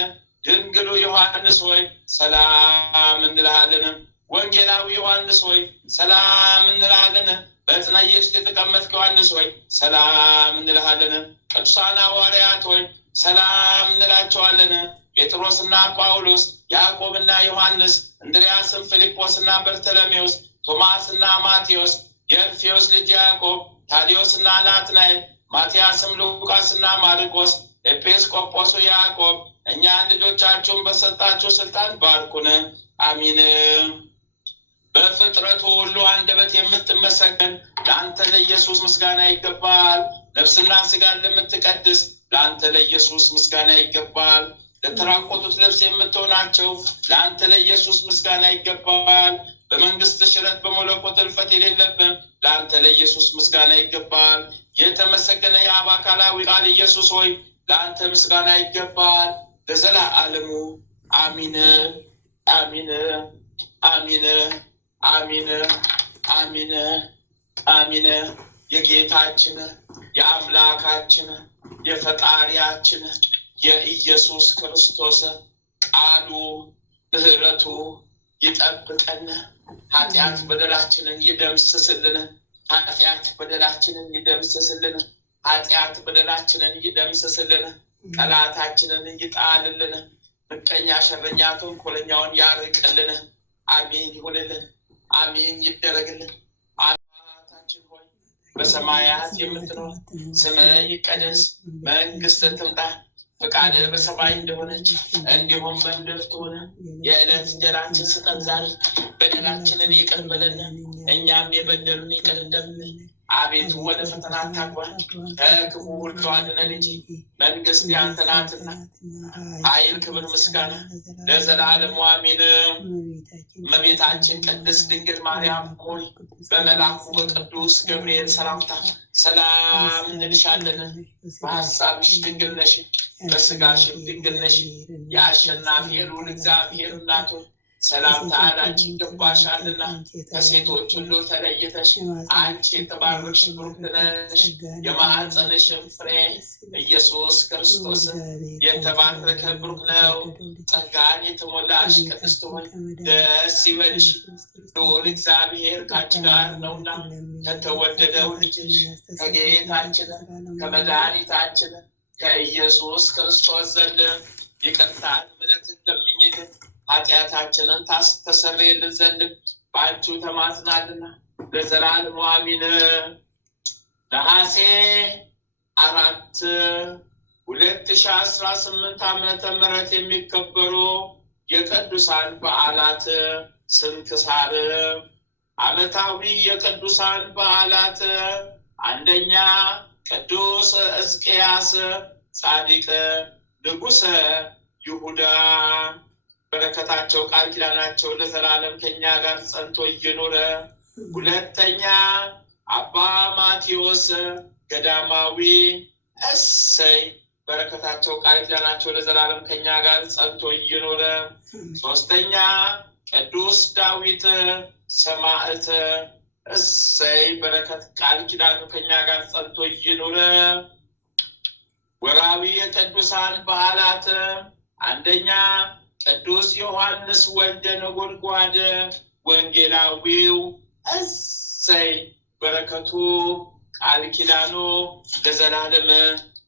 ድንግሉ ዮሐንስ ሆይ ሰላም እንልሃለን። ወንጌላዊ ዮሐንስ ሆይ ሰላም እንልሃለን። በዕፀ ኢየሱስ የተቀመጥክ ዮሐንስ ሆይ ሰላም እንልሃለን። ቅዱሳን ሐዋርያት ሆይ ሰላም እንላቸዋለን። ጴጥሮስና ጳውሎስ፣ ያዕቆብና ዮሐንስ፣ እንድርያስም፣ ፊልጶስና በርተሎሜዎስ፣ ቶማስና ማቴዎስ፣ የእልፌዎስ ልጅ ያዕቆብ፣ ታዲዮስና ናትናኤል፣ ማትያስም፣ ሉቃስና ማርቆስ፣ ኤጲስቆጶሱ ያዕቆብ፣ እኛን ልጆቻችሁን በሰጣችሁ ስልጣን ባርኩን። አሚን። በፍጥረቱ ሁሉ አንደበት የምትመሰገን ለአንተ ለኢየሱስ ምስጋና ይገባል። ነፍስና ስጋን ለምትቀድስ ለአንተ ለኢየሱስ ምስጋና ይገባል። ለተራቆቱት ልብስ የምትሆናቸው ለአንተ ለኢየሱስ ምስጋና ይገባል። በመንግስት ሽረት በመለኮት እልፈት የሌለብን ለአንተ ለኢየሱስ ምስጋና ይገባል። የተመሰገነ የአብ አካላዊ ቃል ኢየሱስ ሆይ ለአንተ ምስጋና ይገባል ለዘላለሙ አሚን አሚን አሚን አሚን አሚን አሚን። የጌታችን የአምላካችን የፈጣሪያችን የኢየሱስ ክርስቶስ ቃሉ ምህረቱ ይጠብቀን። ኃጢአት በደላችንን ይደምስስልን። ኃጢአት በደላችንን ይደምስስልን። ኃጢአት በደላችንን ይደምስስልን። ጠላታችንን ይጣልልን። ምቀኛ ሸረኛ ተንኮለኛውን ያርቅልን። አሜን ይሁንልን። አሜን ይደረግልን። አባታችን ሆይ በሰማያት የምትኖር ስምህ ይቀደስ፣ መንግስትህ ትምጣ፣ ፈቃድህ በሰማይ እንደሆነች እንዲሁም በምድር ትሁን። የዕለት እንጀራችንን ስጠን ዛሬ፣ በደላችንን ይቅር በለን እኛም የበደሉን ይቅር እንደምንል። አቤቱ ወደ ፈተና አታግባን፣ ከክፉ ሁሉ አድነን እንጂ መንግስት ያንተ ናትና፣ ኃይል፣ ክብር፣ ምስጋና ለዘላለሙ አሜን። እመቤታችን ቅድስት ድንግል ማርያም ሆይ በመልአኩ በቅዱስ ገብርኤል ሰላምታ ሰላም እንልሻለን። በሀሳብሽ ድንግል ነሽ፣ በስጋሽም ድንግል ነሽ። የአሸናፊ ልዑል እግዚአብሔር እናት ሆይ ሰላምታ ላንቺ ይገባሻልና፣ ከሴቶች ሁሉ ተለይተሽ አንቺ የተባረክሽ ብሩክ ነሽ። የማኅፀንሽም ፍሬ ኢየሱስ ክርስቶስ የተባረከ ብሩክ ነው። ጸጋን የተሞላሽ ቅድስት ሆይ ደስ ይበልሽ፣ ልዑል እግዚአብሔር ከአንቺ ጋር ነውና ከተወደደው ልጅሽ ከጌታችን ከመድኃኒታችን ከኢየሱስ ክርስቶስ ዘንድ ይቅርታን ምሕረትን ለምኝልን ኃጢአታችንን ታስተሰርይልን ዘንድ በአንቺ ተማጽናልና ለዘላለሙ አሜን። ነሐሴ 4 2018 ዓመተ ምህረት የሚከበሩ የቅዱሳን በዓላት ስንክሳር። ዓመታዊ የቅዱሳን በዓላት፣ አንደኛ ቅዱስ ሕዝቅያስ ጻድቅ ንጉሠ ይሁዳ፣ በረከታቸው ቃል ኪዳናቸው ለዘላለም ከኛ ጋር ጸንቶ እየኖረ። ሁለተኛ አባ ማቴዎስ ገዳማዊ፣ እሰይ በረከታቸው ቃል ኪዳናቸው ለዘላለም ከኛ ጋር ጸንቶ እየኖረ። ሶስተኛ ቅዱስ ዳዊት ሰማዕት፣ እሰይ በረከት ቃል ኪዳኑ ከኛ ጋር ጸንቶ እየኖረ። ወርኃዊ የቅዱሳን በዓላት፣ አንደኛ ቅዱስ ዮሐንስ ወልደ ነጎድጓድ ወንጌላዊው፣ እሰይ በረከቱ ቃል ኪዳኑ ለዘላለም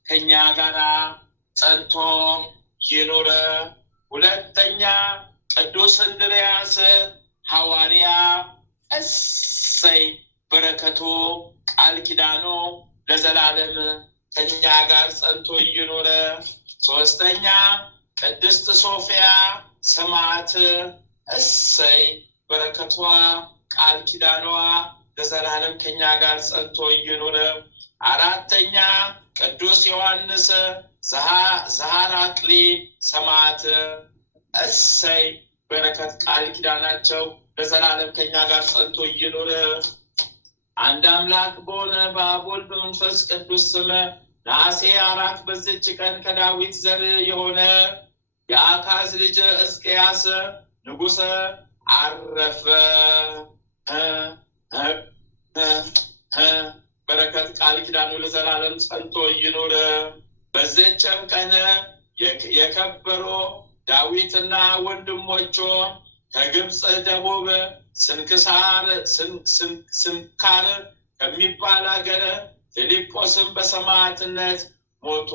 ከኛ ጋር ጸንቶ ይኖረ። ሁለተኛ ቅዱስ እንድርያስ ሐዋርያ፣ እሰይ በረከቱ ቃል ኪዳኑ ለዘላለም ከኛ ጋር ጸንቶ ይኖረ። ሶስተኛ ቅድስት ሶፊያ ሰማዕት፣ እሰይ በረከቷ ቃል ኪዳኗ ለዘላለም ከኛ ጋር ጸንቶ ይኖረ። አራተኛ ቅዱስ ዮሐንስ ዘሐራቅሊ ሰማዕት፣ እሰይ በረከት ቃል ኪዳናቸው ለዘላለም ከኛ ጋር ጸንቶ ይኖረ። አንድ አምላክ በሆነ በአብ ወልድ በመንፈስ ቅዱስ ስም ነሐሴ 4 በዚች ቀን ከዳዊት ዘር የሆነ የአካዝ ልጅ ሕዝቅያስ ንጉሠ አረፈ። በረከት ቃል ኪዳኑ ለዘላለም ጸንቶ ይኖረ። በዚችም ቀን የከበሩ ዳዊትና ወንድሞቹ ከግብፅ ደቡብ ስንካር ከሚባል ሀገር ፊልጶስም በሰማዕትነት ሞቶ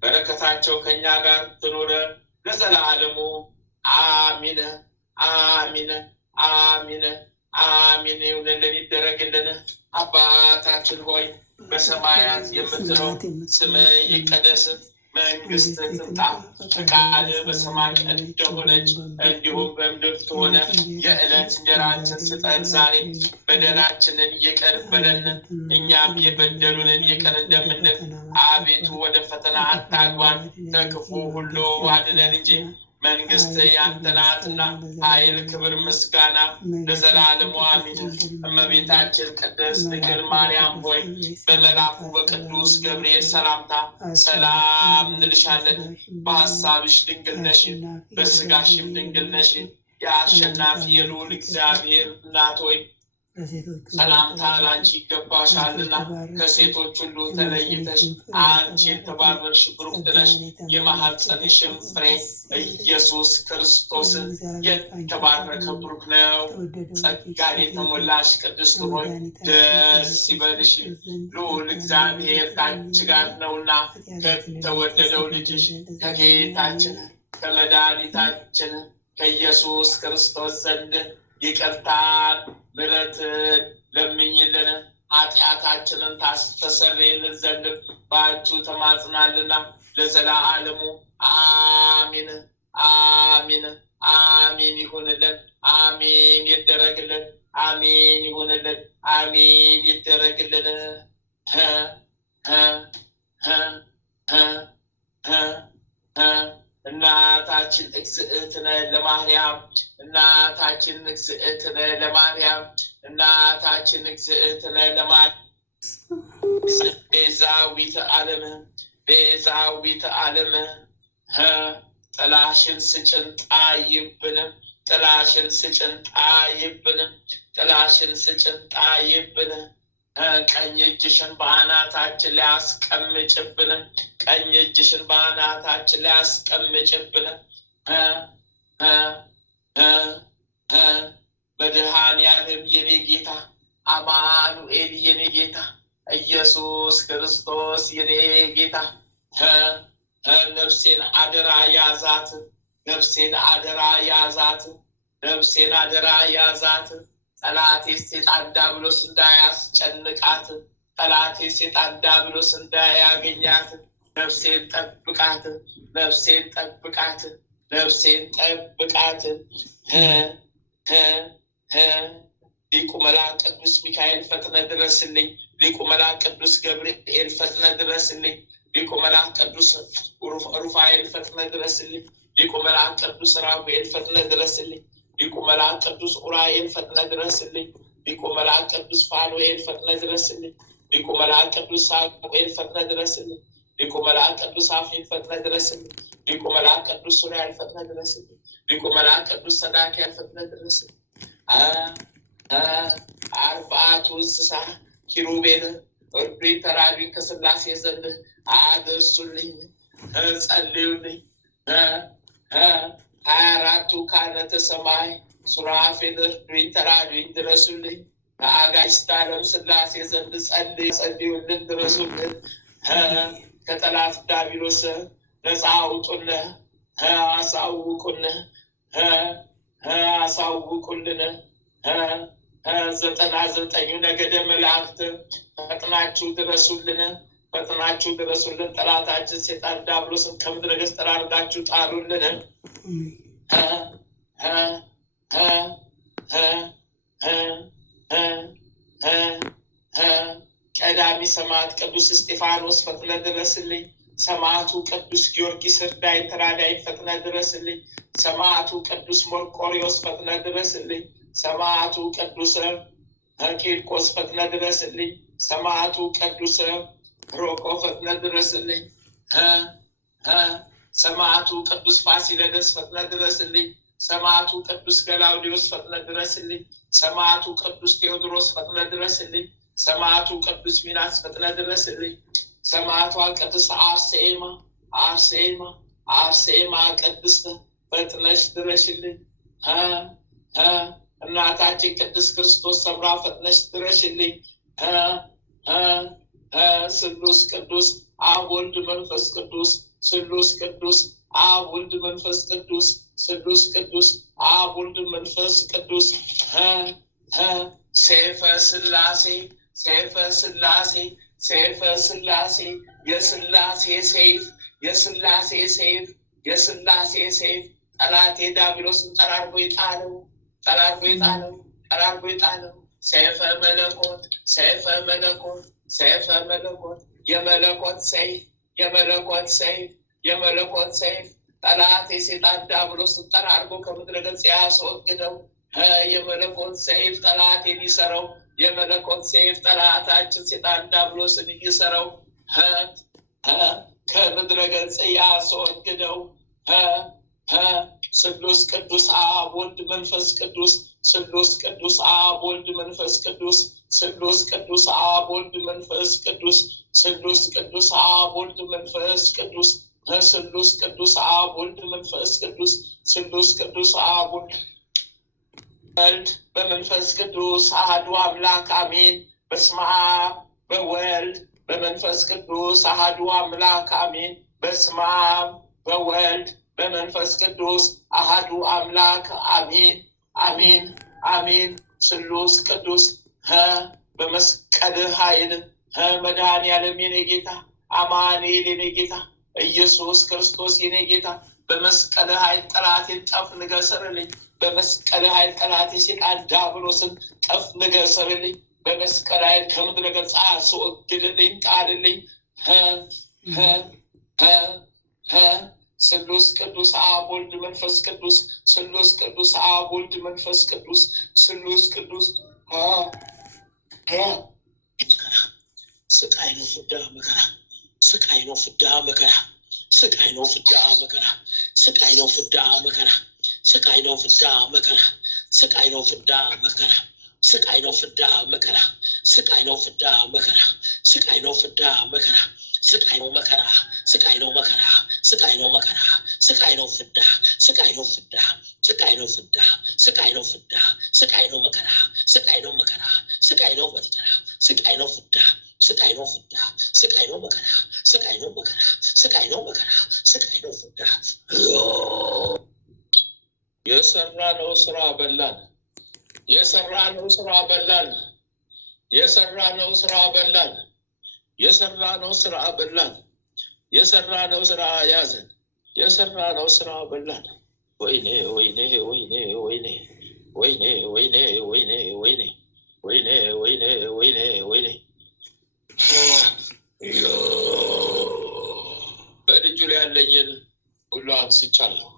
በረከታቸው ከኛ ጋር ትኑር ለዘላለሙ አሚን አሚን አሚን አሚን ይሁንልን ይደረግልን። አባታችን ሆይ በሰማያት የምትኖር ስምህ ይቀደስ፣ መንግስት ትምጣ፣ ፈቃድህ በሰማይ እንደሆነች እንዲሁም በምድር ትሁን። የዕለት እንጀራችንን ስጠን ዛሬ፣ በደላችንን ይቅር በለን እኛም የበደሉንን ይቅር እንደምንል፣ አቤቱ ወደ ፈተና አታግባን ከክፉ ሁሉ አድነን እንጂ መንግስት ያንተ ናትና ኃይል፣ ክብር፣ ምስጋና ለዘላለሙ አሜን። እመቤታችን ቅድስት ድንግል ማርያም ሆይ በመልአኩ በቅዱስ ገብርኤል ሰላምታ ሰላም እንልሻለን። በሐሳብሽ ድንግል ነሽ፣ በስጋሽም ድንግል ነሽ። የአሸናፊ የልዑል እግዚአብሔር እናት ሆይ ሰላምታ ላንቺ ይገባሻልና ከሴቶች ሁሉ ተለይተሽ አንቺ የተባረክሽ ብሩክት ነሽ። የማኅፀንሽም ፍሬ ኢየሱስ ክርስቶስ የተባረከ ብሩክ ነው። ጸጋን የተሞላሽ ቅድስት ሆይ ደስ ይበልሽ፣ ልዑል እግዚአብሔር ከአንቺ ጋር ነውና ከተወደደው ልጅሽ ከጌታችን ከመድኃኒታችን ከኢየሱስ ክርስቶስ ዘንድ ይቅርታን ምሕረትን ለምኝልን ኃጢአታችንን ታስተሰርይልን ዘንድ በአንቺ ተማጽናልና ለዘላለሙ አሜን አሜን አሜን ይሁንልን። አሜን ይደረግልን። አሜን ይሁንልን። አሜን ይደረግልን። እናታችን እግዝእትነ ለማርያም እናታችን እግዝእትነ ለማርያም እናታችን እግዝእትነ ለማርያም ቤዛዊተ ዓለም ቤዛዊተ ዓለም ጥላሽን ስጭን ጣይብን ጥላሽን ስጭን ጣይብን ጥላሽን ስጭን ጣይብን ቀኝ እጅሽን በአናታችን ላይ አስቀምጭብን ቀኝ እጅሽን በአናታችን ላይ አስቀምጭብን። መድኃኔዓለም የኔ ጌታ አማኑኤል የኔ ጌታ ኢየሱስ ክርስቶስ የኔ ጌታ ነፍሴን አደራ ያዛት ነፍሴን አደራ ያዛት ነፍሴን አደራ ያዛት። ጠላቴ ሴጣን ዲያብሎስ እንዳያስጨንቃት ጠላቴ ሴጣን ዲያብሎስ እንዳያገኛት ነፍሴን ጠብቃት ነፍሴን ጠብቃት ነፍሴን ጠብቃት። ሊቁ መልአክ ቅዱስ ሚካኤል ፈጥነ ድረስልኝ። ሊቁ መልአክ ቅዱስ ገብርኤል ፈጥነ ድረስልኝ። ሊቁ መልአክ ቅዱስ ሩፋኤል ፈጥነ ድረስልኝ። ሊቁ መልአክ ቅዱስ ራጉኤል ፈጥነ ድረስልኝ። ሊቁ መልአክ ቅዱስ ኡራኤል ፈጥነ ድረስልኝ። ሊቁ መልአክ ቅዱስ ፋኑኤል ፈጥነ ድረስልኝ። ሊቁ መልአክ ቅዱስ ሳሙኤል ፈጥነ ድረስልኝ። ሊቁ መልአክ ቅዱስ አፌል ፈጥነ ድረስልኝ። ሊቁ መልአክ ቅዱስ ሱራኤል ፈጥነ ድረስልኝ። ሊቁ መልአክ ቅዱስ ሰዳክያል ፈጥነ ድረስልኝ። አርባዕቱ እንስሳ ኪሩቤል እርዱኝ ተራዱኝ ከሥላሴ ዘንድ አድርሱልኝ ጸልዩልኝ። 24ቱ ካህናተ ሰማይ ሱራፌል እርዱኝ ተራዱኝ ድረሱልኝ። ከአጋዕዝተ ዓለም ሥላሴ ዘንድ ጸልዩልን ድረሱልን። ከጠላት ዲያብሎስ ነፃ አውጡን አሳውቁን አሳውቁልን። 99 ነገደ መላእክት ፈጥናችሁ ድረሱልን ፈጥናችሁ ድረሱልን። ጠላታችን ሴጣን ዲያብሎስን ከምድረ ገጽ ጠራርጋችሁ ጣሉልን። ቀዳሚ ሰማዕት ቅዱስ እስጢፋኖስ ፈጥነ ድረስልኝ። ሰማዕቱ ቅዱስ ጊዮርጊስ እርዳይ ተራዳይ ፈጥነ ድረስልኝ። ሰማዕቱ ቅዱስ መርቆሬዎስ ፈጥነ ድረስልኝ። ሰማዕቱ ቅዱስ ቂርቆስ ፈጥነ ድረስልኝ። ሰማዕቱ ቅዱስ ሮቆ ፈጥነ ድረስልኝ። ሰማዕቱ ቅዱስ ፋሲለደስ ፈጥነ ድረስልኝ። ሰማዕቱ ቅዱስ ገላውዲዮስ ፈጥነ ድረስልኝ። ሰማዕቱ ቅዱስ ቴዎድሮስ ፈጥነ ድረስልኝ። ሰማዕቱ ቅዱስ ሚናስ ፈጥነ ድረስልኝ። ሰማዕቷ ቅድስት አርሴማ አርሴማ አርሴማ ቅድስት ፈጥነሽ ድረሽልኝ። እናታችን ቅድስት ክርስቶስ ሰምራ ፈጥነሽ ድረሽልኝ። ስሉስ ቅዱስ አብ ወልድ መንፈስ ቅዱስ ስሉስ ቅዱስ አብ ወልድ መንፈስ ቅዱስ ስሉስ ቅዱስ አብ ወልድ መንፈስ ቅዱስ። ሰይፈ ሥላሴ ሰይፈ ሥላሴ ሰይፈ ሥላሴ የሥላሴ ሰይፍ የሥላሴ ሰይፍ የሥላሴ ሰይፍ ጠላቴ ዲያብሎስን ጠራርጎ ይጣለው ጠራርጎ ይጣለው ጠራርጎ ይጣለው። ሰይፈ መለኮት ሰይፈ መለኮት ሰይፈ መለኮት የመለኮት ሰይፍ የመለኮት ሰይፍ የመለኮት ሰይፍ ጠላት የሰይጣን ዲያብሎስን ጠራርጎ ከምድረ ገጽ ያስወግደው። የመለኮት ሰይፍ ጠላት የሚሰራው የመለኮት ሰይፍ ጠላታችን ሰይጣን ዲያብሎስን የሚሰራው ከምድረ ገጽ ያስወግደው። ስሉስ ቅዱስ አብ ወልድ መንፈስ ቅዱስ ስሉስ ቅዱስ አብ ወልድ መንፈስ ቅዱስ ስሉስ ቅዱስ አብ ወልድ መንፈስ ቅዱስ ስሉስ ቅዱስ አብ ወልድ መንፈስ ቅዱስ ስሉስ ቅዱስ አብ ወልድ መንፈስ ቅዱስ ስሉስ ቅዱስ አብ ወልድ በመንፈስ ቅዱስ አሐዱ አምላክ አሜን። በስመ አብ በወልድ በመንፈስ ቅዱስ አሐዱ አምላክ አሜን። በስመ አብ በወልድ በመንፈስ ቅዱስ አሐዱ አምላክ አሜን አሜን አሜን። ስሉስ ቅዱስ በመስቀል ኃይል መድኃኔዓለም የኔ ጌታ አማኑኤል የኔ ጌታ ኢየሱስ ክርስቶስ የኔ ጌታ በመስቀል ኃይል ጠላቴን ጠፍ ንገሰርልኝ። በመስቀል ኃይል ጠላቴ ሰይጣን ዲያብሎስን ጠፍ ንገሰርልኝ። በመስቀል ኃይል ከምድረ ገጽ አስወግድልኝ ጣልልኝ። ስሉስ ቅዱስ አብ ወልድ መንፈስ ቅዱስ ስሉስ ቅዱስ አብ ወልድ መንፈስ ቅዱስ ስሉስ ቅዱስ ስቃይ ነው ፍዳ መከራ ስቃይ ነው ፍዳ መከራ ስቃይ ነው ፍዳ መከራ ስቃይ ነው ፍዳ መከራ ስቃይ ነው ፍዳ መከራ ስቃይ ነው ፍዳ መከራ ስቃይ ነው ፍዳ መከራ ስቃይ ነው ፍዳ መከራ ስቃይ ነው ፍዳ መከራ ስቃይ ነው መከራ ስቃይ ነው መከራ ስቃይ ነው መከራ ስቃይ ነው ፍዳ ስቃይ ነው ፍዳ ስቃይ ነው ፍዳ ስቃይ ነው ፍዳ ስቃይ ነው መከራ ስቃይ ነው መከራ ስቃይ ነው መከራ ስቃይ ነው ፍዳ ስቃይ ነው ፍዳ ስቃይ ነው መከራ ስቃይ ነው መከራ ስቃይ ነው መከራ ስቃይ ነው ፍዳ። የሰራነው ስራ በላን የሰራነው ስራ በላን የሰራነው ስራ በላን የሰራነው ስራ በላን የሰራነው ስራ ያዘን የሰራነው ስራ በላን። ወይኔ ወይኔ ወይኔ ወይኔ ወይኔ ወይኔ ወይኔ ወይኔ ወይኔ ወይኔ ወይኔ ወይኔ በልጁ ላይ ያለኝን ሁሉ አንስቻለሁ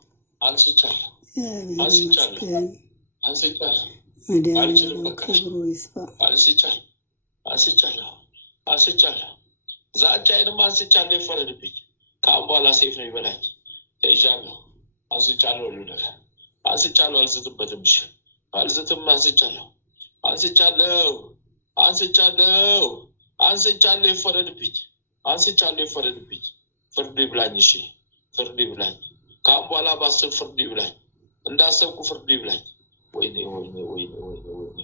አንስቻለሁ አንስቻለሁ አንስቻለሁ አልችልም በቃ አንስቻለሁ አንስቻለሁ አንስቻለሁ ዛቻዬንም አንስቻለሁ። ይፈረድብኝ። ከአሁን በኋላ ሴፍ ነው ይበላኝ። ተይዣለሁ። አንስቻለሁ። ሁሉ ነገር አንስቻለሁ። አልዝትበትም። እሺ አልዝትም። አንስቻለሁ አንስቻለሁ አንስቻለሁ አንስቻለሁ። ይፈረድብኝ። አንስቻለሁ። ይፈረድብኝ። ፍርድ ይብላኝ። እሺ ፍርድ ይብላኝ። ከአሁን በኋላ ባስብ ፍርድ ይብላኝ። እንዳሰብኩ ፍርድ ይብላኝ። ወይኔ ወይኔ ወይኔ ወይኔ ወይኔ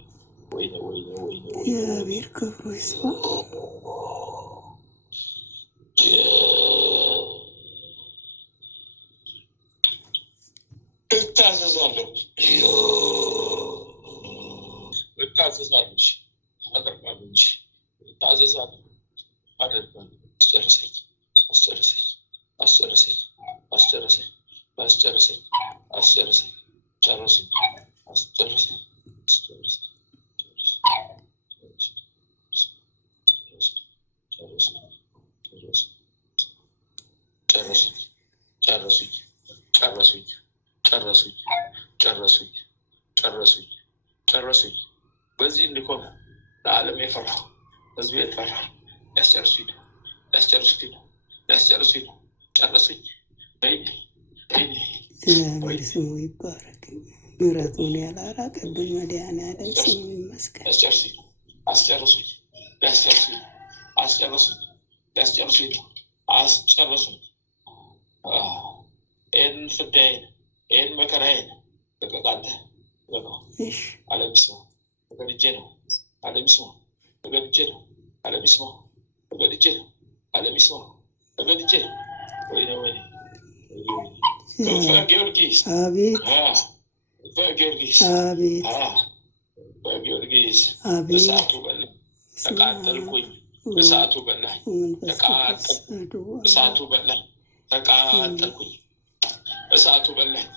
ወይኔ ወይኔ ወይኔ እግዚአብሔር ክብሩ ይስፋ። እታዘዛለሁ እታዘዛለሁ አደርጋለሁ እንጂ እታዘዛለሁ አደርጋለሁ። አስጨርሰኝ አስጨርሰኝ አስጨርሰኝ አስጨርሰኝ አስጨርሰኝ አስጨርሰኝ ጨርሰኝ አስጨርሰኝ አስጨርሰኝ ጨረሱኝ ጨረሱኝ ጨረሱኝ ጨረሱኝ ጨረሱኝ ጨረሱኝ ጨረሱኝ። በዚህ እንዲሆን ለዓለም የፈራሁ ህዝብ የፈራ ያስጨርሱኝ ነው ያስጨርሱኝ ነው ያስጨርሱኝ ነው ጨረሱኝ። እግዚአብሔር ስሙ ይባረክ። ምሕረቱን ያላራቀብን መድኃኔዓለም ስሙ ይመስገን። ያስጨርሱኝ ነው አስጨርሱኝ ያስጨርሱኝ ነው አስጨርሱኝ ያስጨርሱኝ ነው አስጨርሱኝ። ይህን ፍዳይን ይህን መከራዬን ልቀቅ አንተ ልቀቀው። ዓለም ይስማው ተገድጄ ነው ዓለም ይስማው ተገድጄ ነው ዓለም ይስማው ተገድጄ ነው ዓለም ይስማው ተገድጄ ነው። ወይኔ ወይኔ በጊዮርጊስ አቤት በጊዮርጊስ አቤት በጊዮርጊስ እሳቱ በላኝ ተቃጠልኩኝ። እሳቱ በላኝ ተቃጠልኩ። እሳቱ በላኝ ተቃጠልኩኝ። እሳቱ በላኝ፣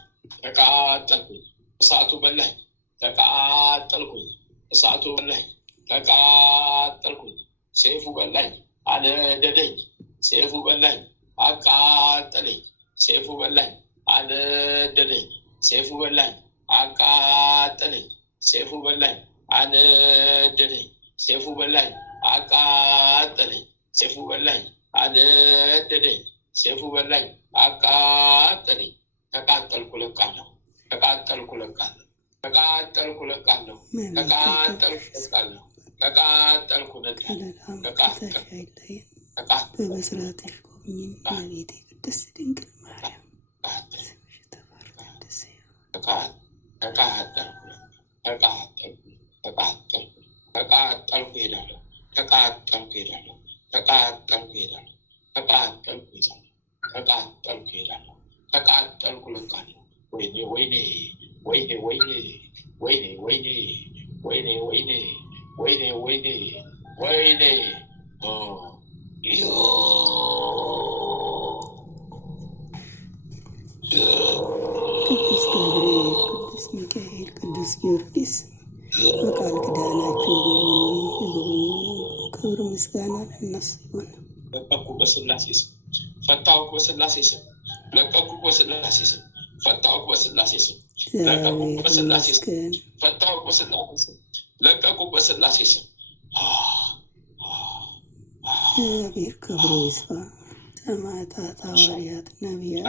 ተቃጠልኩኝ። እሳቱ በላኝ፣ ተቃጠልኩኝ። እሳቱ በላኝ፣ ተቃጠልኩኝ። ሰይፉ በላኝ፣ አነደደኝ። ሰይፉ በላኝ፣ አቃጠለኝ። ሰይፉ በላኝ፣ አነደደኝ። ሰይፉ በላኝ፣ አቃጠለኝ። ሰይፉ በላኝ፣ አነደደኝ። ሰይፉ በላኝ፣ አቃጠለኝ። ሰይፉ በላኝ፣ አነደደኝ። ሰይፉ በላኝ፣ አቃጠለኝ። ተቃጠልኩ፣ ለቃለሁ። ተቃጠልኩ፣ ለቃለሁ። ተቃጠልኩ፣ ለቃለሁ። ተቃጠልኩ፣ ለቃለሁ። ተቃጠልኩ፣ ነዳለሁ። በመስራትሽ ጎብኝን እመቤቴ ቅድስት ድንግል ማርያም ስምሽ ተባረክ። ተቃጠልኩ ሄዳለሁ። ተቃጠልኩ ሄዳለሁ። ተቃጠልኩ ሄዳለሁ። ተቃጠልኩ ሄዳለሁ። ተቃጠልኩ ሄዳለሁ። ተቃጠልኩ ለቃለሁ። ወይኔ ወይኔ ወይኔ ወይኔ ወይኔ ወይኔ ወይኔ ወይኔ ወይኔ ወይኔ ወይኔ ቅዱስ ገብርኤል፣ ቅዱስ ሚካኤል፣ ቅዱስ ጊዮርጊስ በቃል ኪዳናቸው ክብር ምስጋና ለእነሱ ይሁን። ለቀኩ በስላሴ ስም፣ ፈታሁክ በስላሴ ስም፣ ለቀኩ በስላሴ ስም፣ ፈታሁክ በስላሴ ስም፣ ለቀኩ በስላሴ ስም፣ ፈታሁክ በስላሴ ስም፣ ለቀኩ በስላሴ ስም። እግዚአብሔር ክብሩ ይስፋ። ሰማዕታት፣ ሐዋርያት፣ ነቢያት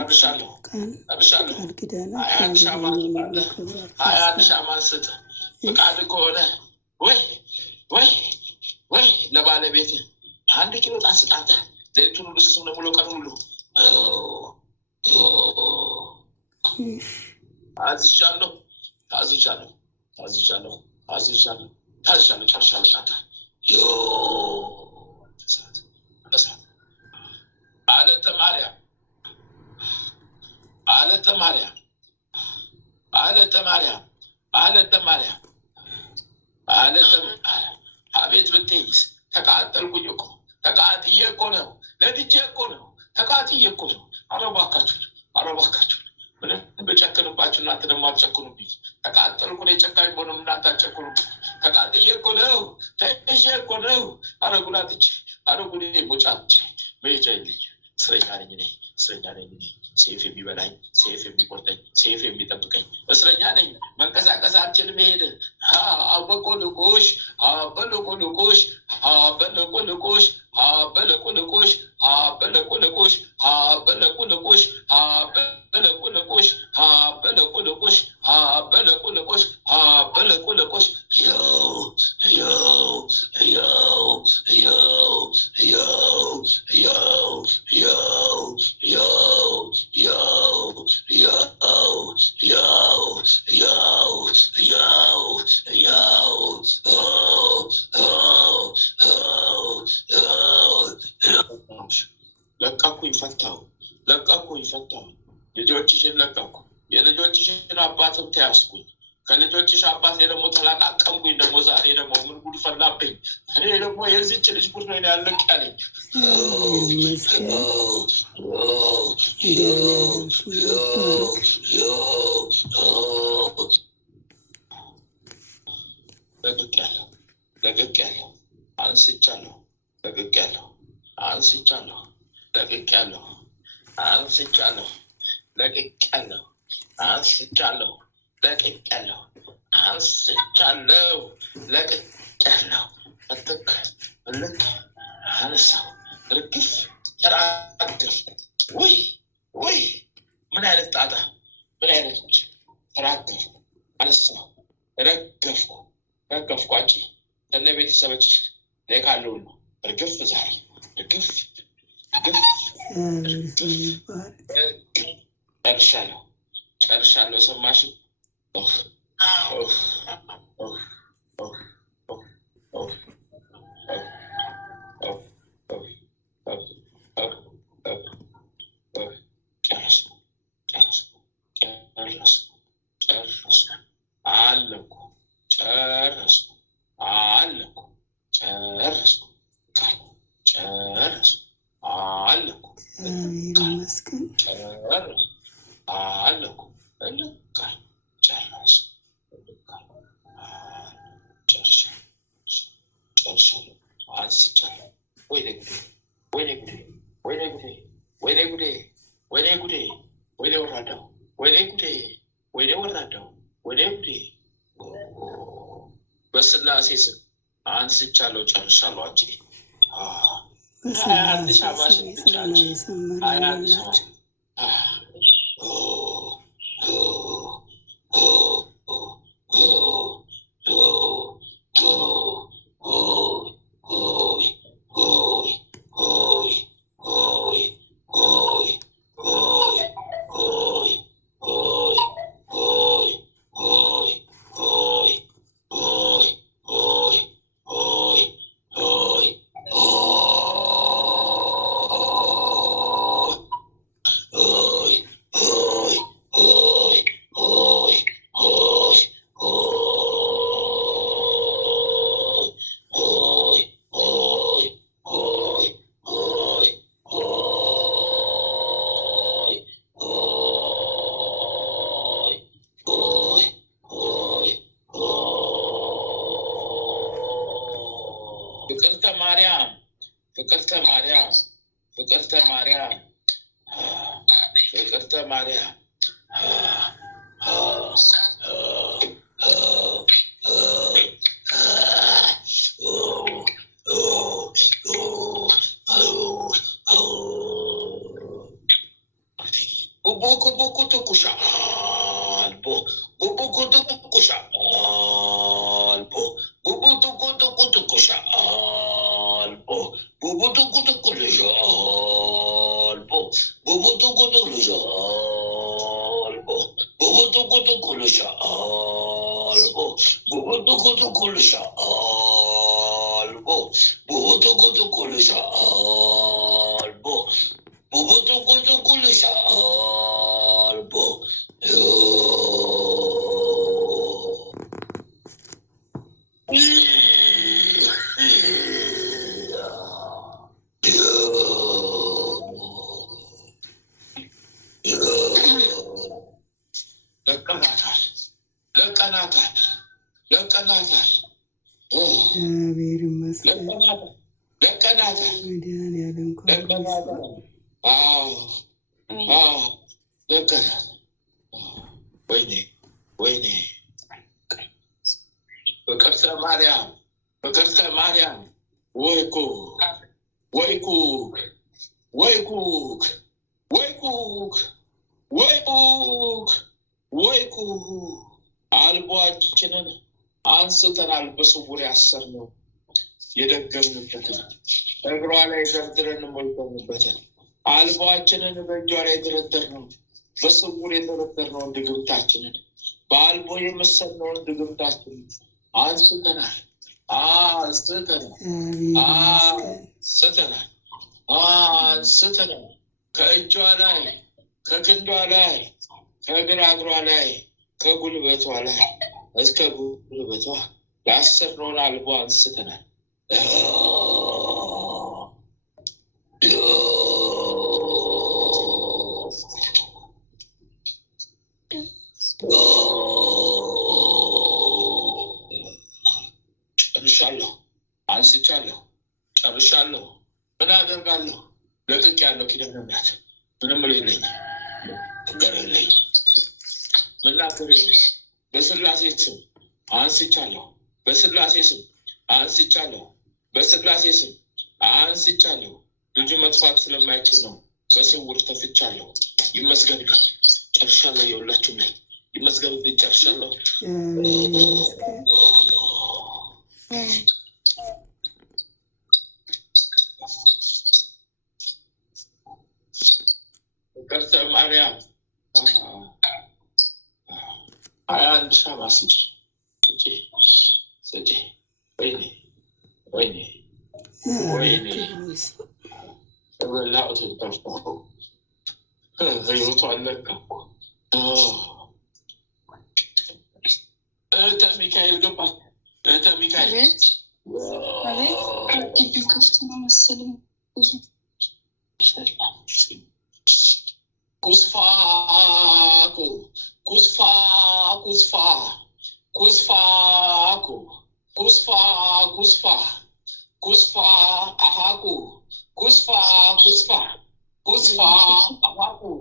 ቃል ኪዳናቸው ማንስት ፍቃድ ከሆነ ወይ ለባለቤት 1 ኪሎ ጣን ስጣት። ሌሊቱን ሁሉ ስም ለሙሉ ቀን ሁሉ አዝዣለሁ። ጨርሻለሁ። አለተ ማርያም አለተ ማርያም አለተ ማርያም አለተ ማርያም አለተ አቤት ብትይስ ተቃጠልኩኝ እኮ ተቃጥዬ እኮ ነው። ለድጄ እኮ ነው። ተቃጥዬ እኮ ነው። አረባካችሁ ምንም በጨክንባችሁ እናንተ ደግሞ አትጨክኑብኝ። ተቃጠልኩ ነው። የጨካኝ ቦንም እናንተ አትጨክኑብኝ። ተቃጥዬ እኮ ነው። ተይዤ እኮ ነው። አረጉላትች አረጉኔ ሞጫጭ መሄጃ የለኝ። እስረኛ ነኝ እኔ። ሰይፍ የሚበላኝ፣ ሰይፍ የሚቆርጠኝ፣ ሰይፍ የሚጠብቀኝ እስረኛ ነኝ። መንቀሳቀስ አልችልም። መሄድ አበቆልቆሽ አበለቆልቆሽ አበለቆልቆሽ አበለቆልቆሽ አበለቆልቆሽ አበለቆልቆሽ አበለቆልቆሽ አበለቆልቆሽ አበለቆልቆሽ አበለቆልቆሽ ለቀኩኝ፣ ፈታሁ። ልጆችሽን ለቀኩ። የልጆችሽን አባትም ተያዝኩኝ። ከልጆችሽ አባት ደግሞ ተላቃቀምኩኝ። ደግሞ ዛሬ ደግሞ ምን ጉድ ፈላብኝ። እኔ ደግሞ የዚች ልጅ ጉድ ነው ያለቅ ያለኝ። ለቅቄያለሁ፣ አንስቻለሁ። ለቅቄያለሁ፣ አንስቻለሁ። ለቅቄያለሁ፣ አንስቻለሁ። ለቅቄያለሁ፣ አንስቻለሁ። ለቅቄያለሁ፣ አንስቻለሁ። ለቅቄያለሁ። እትክ ልክ አነሳው። ርግፍ ተራገፍ። ወይ ምን አይነት ጣጣ! ምን አይነት ጉድ! ተራገፍኩ፣ አነሳው፣ ረገፍኩ። አንቺ ከነ ቤተሰቦችሽ ላይ ካለው ነው እርግፍ። ዛሬ እርግፍ ጨርሻለሁ። ሰማሽ? እግዚአብሔር ይመስገን። ጨርሻለሁ። አንስቻለሁ። ወይኔ ጉዴ! ወይኔ ጉዴ! ወይኔ ጉዴ! ወይኔ ጉዴ! ወይኔ ጉዴ! ወይኔ ወራዳው! ወይኔ ጉዴ! ወይኔ ወራዳው! ወይኔ ጉዴ! በስላሴ ስም አንስቻለሁ። ጨርሻለሁ። አንቺ አንድ ሻማሽ ብቻች አንድ ሻማሽ ፍቅርተ ማርያም ፍቅርተ ማርያም ፍቅርተ ማርያም ፍቅርተ ማርያም ቡቡኩ ትኩሻ አልቦ ቡቡኩ ትኩሻ አልቦ ቡቡኩ ትኩሻ አልቦ ቡቡኩ ትኩልሻ አልቦ ቡቡኩ ትኩልሻ አልቦ ቡቡኩ ትኩልሻ አልቦ ቡቡኩ ትኩልሻ አልቦ ቡቡኩ ትኩልሻ አልቦ ቡቡኩ ትኩልሻ አልቦ ለቀናታል ለቀናታል። እግዚአብሔር ይመስገን። ለቀናታል መድኃኒዓለም ለቀናታል። ለቀናታል። ወይኔ ወይኔ! ፍቅርተ ማርያም ፍቅርተ ማርያም ወይ ኩክ ወይ ኩክ ወይ ኩክ ወይ ኩክ ወይ ኩክ ወይ ኩክ! አልቦአችንን አንስተናል። በስውር ያሰርነው የደገምንበትን እግሯ ላይ ደርድረን ሞልተንበትን አልቦአችንን በእጇ ላይ ደረደርነው። በስውር የደረደርነውን ድግምታችንን በአልቦ የመሰልነውን ድግምታችንን አንስተናል አንስተናል። ከእጇ ላይ ከክንዷ ላይ ከግራ እግሯ ላይ ከጉልበቷ ላይ እስከ ጉልበቷ ያሰርነውን አልቦ አንስተናል። ጨርሻለሁ። አንስቻለሁ። ጨርሻለሁ። ምን አደርጋለሁ? ለቅቅ ያለው ኪዳነ ምሕረት ምንም የለኝ ነገር የለኝ ምናገር የለኝ። በስላሴ ስም አንስቻለሁ። በስላሴ ስም አንስቻለሁ። በስላሴ ስም አንስቻለሁ። ልጁ መጥፋት ስለማይችል ነው። በስውር ተፍቻለሁ። ይመስገንልኝ። ጨርሻለሁ። የሁላችሁም ላይ ይመስገንልኝ። ጨርሻለሁ። ፍቅርተ ማርያም 21 ሻማ ስጪ። ወይኔ ወይኔ ወይኔ! የበላሁትን ጠፋሁ። ህይወቷን ለቀኩ። እህተ ሚካኤል ገባች። እህተ ሚካኤል ግቢው ክፍት ነው መሰለኝ። ብዙ ኩስፋኩ ኩስፋ Kusfa ahaku. Kusfa kusfa. Kusfa ahaku.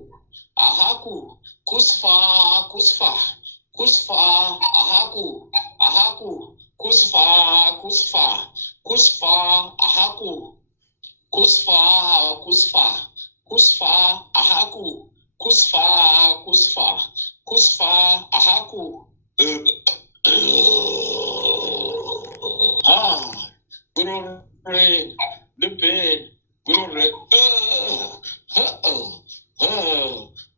Ahaku. Kusfa kusfa. Kusfa ahaku. Ahaku. Kusfa kusfa. Kusfa ahaku. Kusfa kusfa. Kusfa ahaku. Kusfa kusfa. Kusfa ahaku. Gurure, ልቤን ጉሮሬ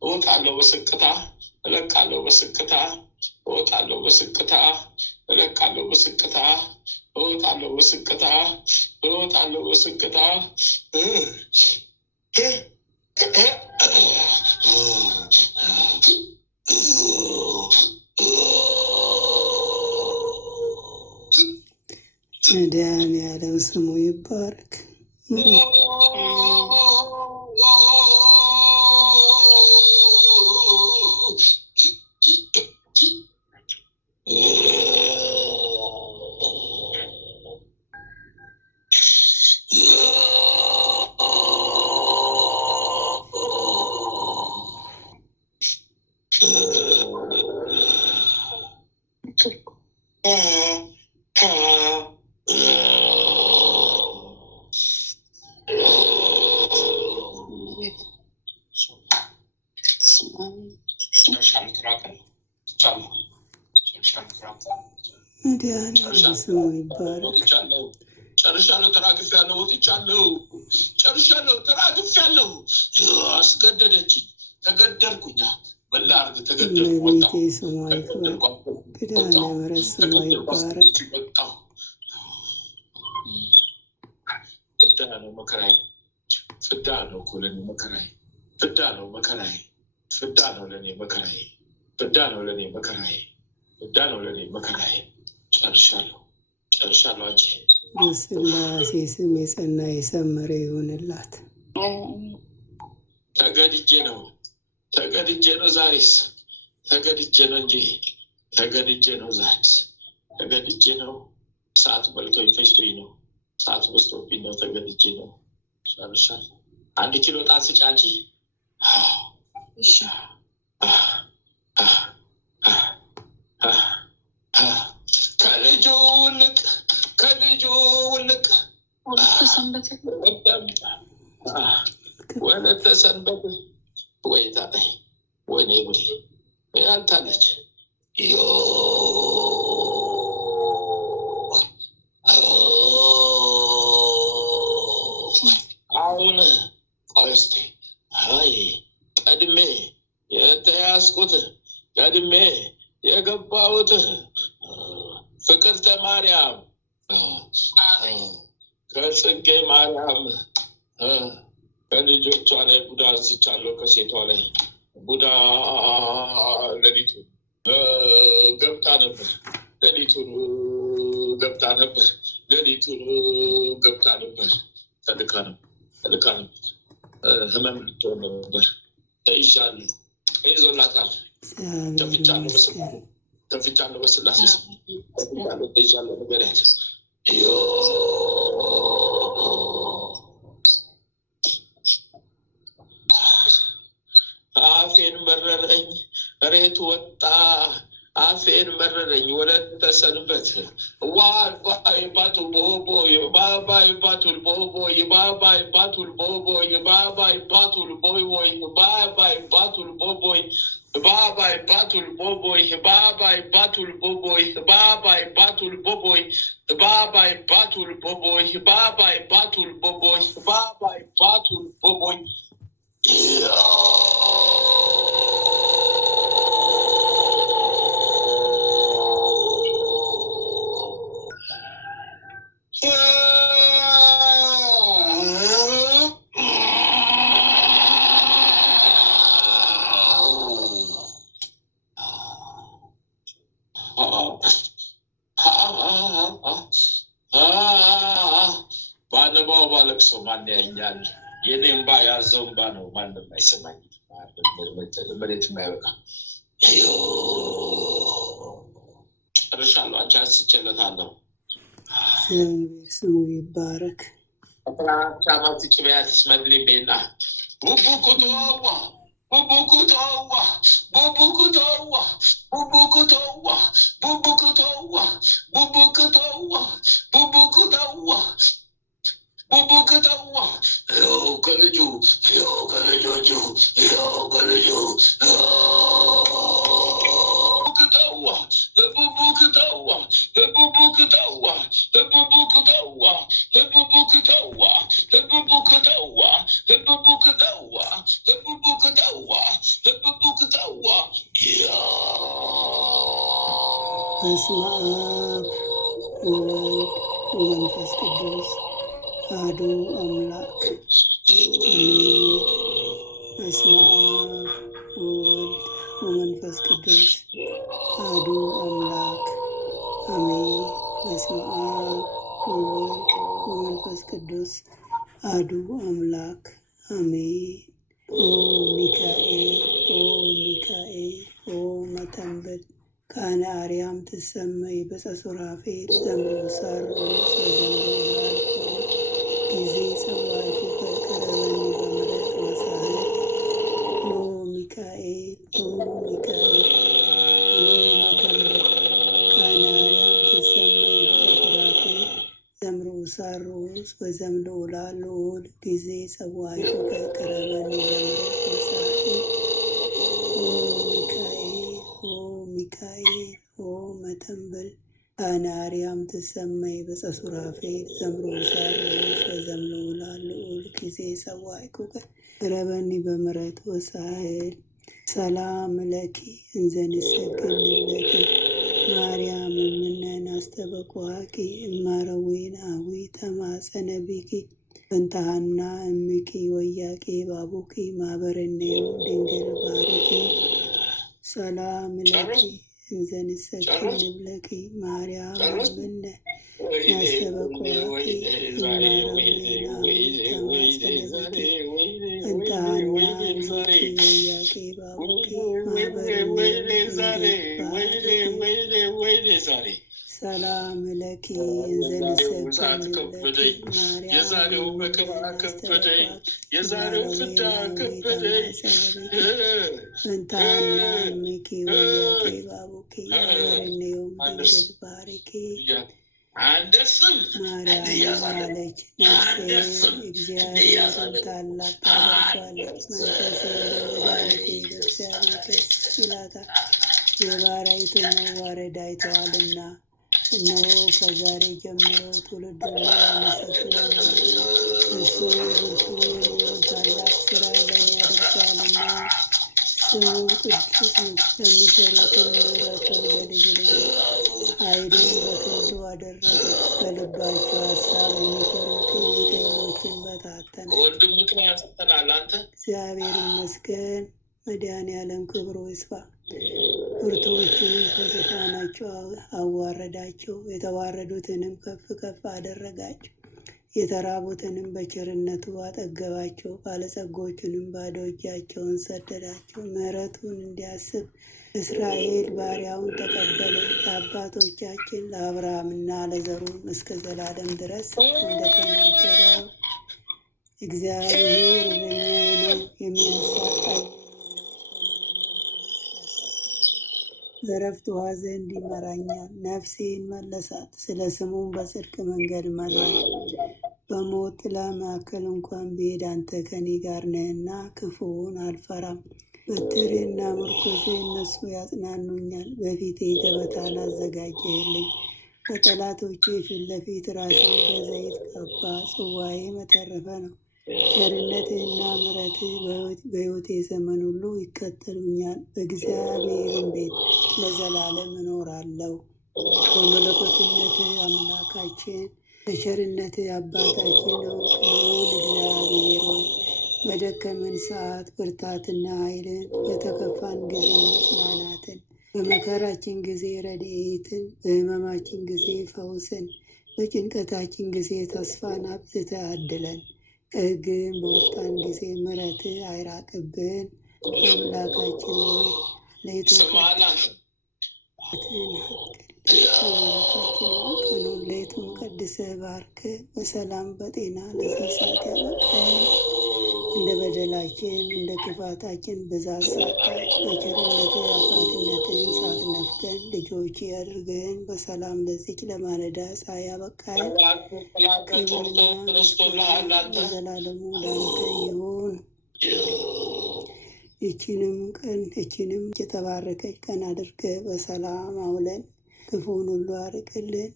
እወጣለሁ በስቅታ እለቃለሁ በስቅታ እወጣለሁ በስቅታ እለቃለሁ በስቅታ እወጣለሁ በስቅታ እወጣለሁ በስቅታ መድኃኒዓለም ስሙ ይባረክ። መድኃኒዓለም ስሙ ይባረክ። ጨርሻለሁ፣ ተራግፌያለሁ፣ ወጥቻለሁ፣ ጨርሻለሁ፣ ተራግፌያለሁ። አስገደደችኝ፣ ተገደልኩኛ። በላ አርግ ተገደልኩ፣ እመቤቴ ስሟ ይክበር። ኪዳነ ምሕረት ስሟ ይባረክ። ፍዳ ነው መከራዬ፣ ፍዳ ነው እኮ ለእኔ መከራዬ፣ ፍዳ ነው መከራዬ፣ ፍዳ ነው ለእኔ መከራዬ፣ ፍዳ ነው ለእኔ መከራዬ፣ ፍዳ ነው ለእኔ መከራዬ። ጨርሻለሁ፣ ጨርሻለሁ። አንቺ በስላሴ ስም የጸና የሰመረ ይሆንላት። ተገድጄ ነው፣ ተገድጄ ነው። ዛሬስ ተገድጄ ነው እንጂ ተገድጄ ነው። ዛሬስ ተገድጄ ነው። ሰዓት በልቶኝ ፈጅቶኝ ነው። ሰዓት በስቶብኝ ነው። ተገድጄ ነው። ጨርሻለሁ። 1 ኪሎ ጣን ስጪ አንቺ። ከልጁ ውልቅ ከልጁ ውልቅ ወለተ ሰንበት ወይ ታጣይ ወይኔ ጉዴ ያልታለች አሁን ቆይ እስኪ አይ ቀድሜ የተያዝኩት ቀድሜ የገባሁት ፍቅርተ ማርያም ከጽጌ ማርያም ከልጆቿ ላይ ቡዳ አንስቻለሁ። ከሴቷ ላይ ቡዳ ሌሊቱን ገብታ ነበር። ሌሊቱን ገብታ ነበር። ሌሊቱን ገብታ ነበር። ተልካ ነበር። ህመም ልትሆን ነበር። ተይዣለሁ። ተይዞላታል። ተፍቻለሁ በስላሴ ስም ተይዣለሁ። ንገሪያት አፌን መረረኝ፣ ሬት ወጣ። አፌን መረረኝ ወለተ ሰንበት ዋባይ ባቱል ቦቦይ ባባይ ባቱል ቦቦይ ባባይ ባቱል ቦቦይ ባባይ ባቱል ቦይቦይ ባባይ ባቱል ቦቦይ ባባይ ባቱል ቦቦይ ባባይ ባቱል ቦቦይ ባባይ ባቱል ቦቦይ ባባይ ባቱል ቦቦይ ባባይ ባቱል ቦቦይ ባባይ ባቱል ቦቦይ ባነባው ባለቅሰው ማን ያኛል? የኔ እንባ ያዘው እንባ ነው። ማንም አይሰማኝ። መሬት የማይበቃ ጨርሻለሁ። አንቺ አስችለታለሁ። እግዚአብሔር ስሙ ይባረክ። ቻማት ጭቢያት ስመድሊ ቤላ ቡቡኩቶዋ ቡቡኩቶዋ ቡቡኩቶዋ ቡቡኩቶዋ ቡቡኩቶዋ ቡቡኩቶዋ ቡቡኩቶዋ ቡቡኩቶዋ ከልጁ ከልጆቹ ከልጁ Bubukutawa, Bubukutawa, Bubukutawa, Bubukutawa, Bubukutawa, Bubukutawa, Bubukutawa, Bubukutawa. በስመ አብ ወወልድ ወመንፈስ ቅዱስ አሐዱ አምላክ በስመ አብ ወወልድ ወመንፈስ ቅዱስ አሐዱ አምላክ አሜን። በስመ አብ ወወልድ ወመንፈስ ቅዱስ አሐዱ አምላክ አሜን። ኦ ሚካኤል ኦ ሚካኤል ኦ መተንብል ካነ አርያም ትሰመይ በጸሱራፌል ዘምሩሳር ወዘምሩላል ጊዜ ሰዋይቱ ከቀረበኒ በምሕረት ወሳህል ኦ ሚካኤል ኦ ሚካኤል ሳሮስ ወዘምሎ ላሎል ጊዜ ሰዋይቱ ከቀረበኒ በምሕረት ወሳህል ኦ ሚካኤል ኦ ሚካኤል ኦ መተንብል ካነ አርያም ትሰመይ በጸሱራፌል ዘምሮ ሳሮስ ወዘምሎ ላሎል ጊዜ ሰዋይቱ ከቀረበኒ በምሕረት ወሳህል ሰላም ለኪ እንዘንሰግድ ለኪ ማርያም እምነን አስተበቋቂ እማረዊን አዊ ተማጸነ ቢኪ በንታሃና እምኪ ወያቄ ባቡኪ ማበረኔው ድንግል ባርኪ ሰላም ለኪ እንዘንሰግድ ለኪ ማርያም እምነ አስተበቋቂ እማረዊን አዊ ተማጸነ ቢኪ በንታሃና እምኪ ወያቄ ባቡኪ ማበረኔው ሰላም ለኪ ከበደኝ የዛሬው መከራ ከበደኝ የዛሬው ፍዳ ከበደኝ እንታና ሚኪ ወያቄ ባቡኪ አበረኔው ድንግል ባርኪ አንደስም ማርያም አለች ነፍሴ እግዚአብሔርን ታላቅ ታደርጋለች፣ መንፈሴ በመድኃኒቴ በእግዚአብሔር ደስ ይላታል። የባሪያይቱን መዋረድ አይተዋልና፣ እነሆ ከዛሬ ጀምሮ ትውልድ ሁሉ ያመሰግናል። እሱ ብርቱ የሚሆን ታላቅ ሥራ ለእኔ ያደርጋልና፣ ስሙ ቅዱስ ነው። ለሚሰሩትን ምሕረቱ ለልጅ ልጅ ኃይልን በክንዱ አደረገ። በልባቸው ሀሳብ የሚፈሩትን የተኞችን በታተነ። እግዚአብሔር ይመስገን። መድኃኔዓለም ክብሩ ይስፋ። ብርቱዎችንም ከዙፋናቸው አዋረዳቸው፣ የተዋረዱትንም ከፍ ከፍ አደረጋቸው። የተራቡትንም በቸርነቱ አጠገባቸው፣ ባለጸጎችንም ባዶ እጃቸውን ሰደዳቸው። ምሕረቱን እንዲያስብ እስራኤል ባሪያውን ተቀበለ። ለአባቶቻችን ለአብርሃምና ለዘሩም እስከ ዘላለም ድረስ እንደተናገረው እግዚአብሔር እረኛዬ ነው፣ የሚያሳጣኝ በዕረፍት ውኃ ዘንድ ይመራኛል። ነፍሴን መለሳት፣ ስለ ስሙም በጽድቅ መንገድ መራኝ። በሞት ጥላ መካከል እንኳን ብሄድ አንተ ከኔ ጋር ነህና ክፉውን አልፈራም። በትሬና ምርኩዜ እነሱ ያጽናኑኛል። በፊቴ ገበታን አዘጋጀህልኝ፣ በጠላቶቼ ፊት ለፊት ራሴን በዘይት ቀባ። ጽዋዬ መተረፈ ነው። ቸርነትህና ምሕረትህ በሕይወቴ ዘመን ሁሉ ይከተሉኛል። በእግዚአብሔርም ቤት ለዘላለም እኖራለሁ። በመለኮትነትህ አምላካችን፣ በቸርነትህ አባታችን ነው። ልዑል እግዚአብሔር ሆይ በደከመን ሰዓት ብርታትና ኃይልን፣ በተከፋን ጊዜ መጽናናትን፣ በመከራችን ጊዜ ረድኤትን፣ በሕመማችን ጊዜ ፈውስን፣ በጭንቀታችን ጊዜ ተስፋን አብዝተህ አድለን። ከሕግም በወጣን ጊዜ ምሕረትህ አይራቅብን። አምላካችን ሆይ ሌቱን አምላካችን ቀኑን ሌቱን ቀድሰህ ባርክ በሰላም በጤና ለዚህ ሰዓት ያበቃን። እንደ በደላችን እንደ ክፋታችን ብዛት ሳታይ በቸርነት አባትነትን ሳትነፍገን ልጆች ያድርገን። በሰላም ለዚች ለማለዳ ፀሐይ ያበቃን። ክብርና ምስጋና ለዘላለሙ ላንተ ይሁን። ይችንም የተባረከች ቀን አድርገህ በሰላም አውለን ክፉን ሁሉ አርቅልን።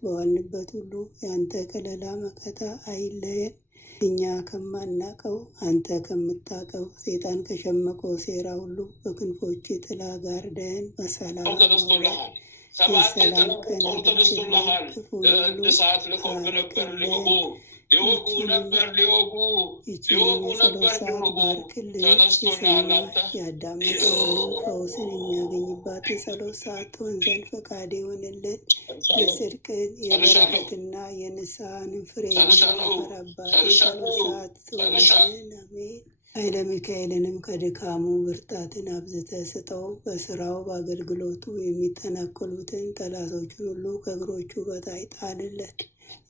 በዋልንበት ሁሉ የአንተ ከለላ መከታ አይለየን። እኛ ከማናቀው አንተ ከምታቀው ሰይጣን ከሸመቀው ሴራ ሁሉ በክንፎች ጥላ ጋርደን በሰላም የሰላም ቀን አድርግልን። ክፉን ሁሉ አርቅልን። ሊወጉ ነበር ሊወጉ ነበር ሊወጉ ተነስቶናል። አንተ ያዳመጠ ሁሉ ፈውስን የሚያገኝባት የጸሎት ሰዓት ትሆን ዘንድ ፈቃድ ይሆንልን። የጽድቅን የበረከትና የንስሐን ፍሬ የሚያፈራባት የጸሎት ሰዓት ትሆንልን። አሜን። ኃይለ ሚካኤልንም ከድካሙ ብርታትን አብዝተ ስጠው። በስራው በአገልግሎቱ የሚተናከሉትን ጠላቶችን ሁሉ ከእግሮቹ በታች ጣልለት።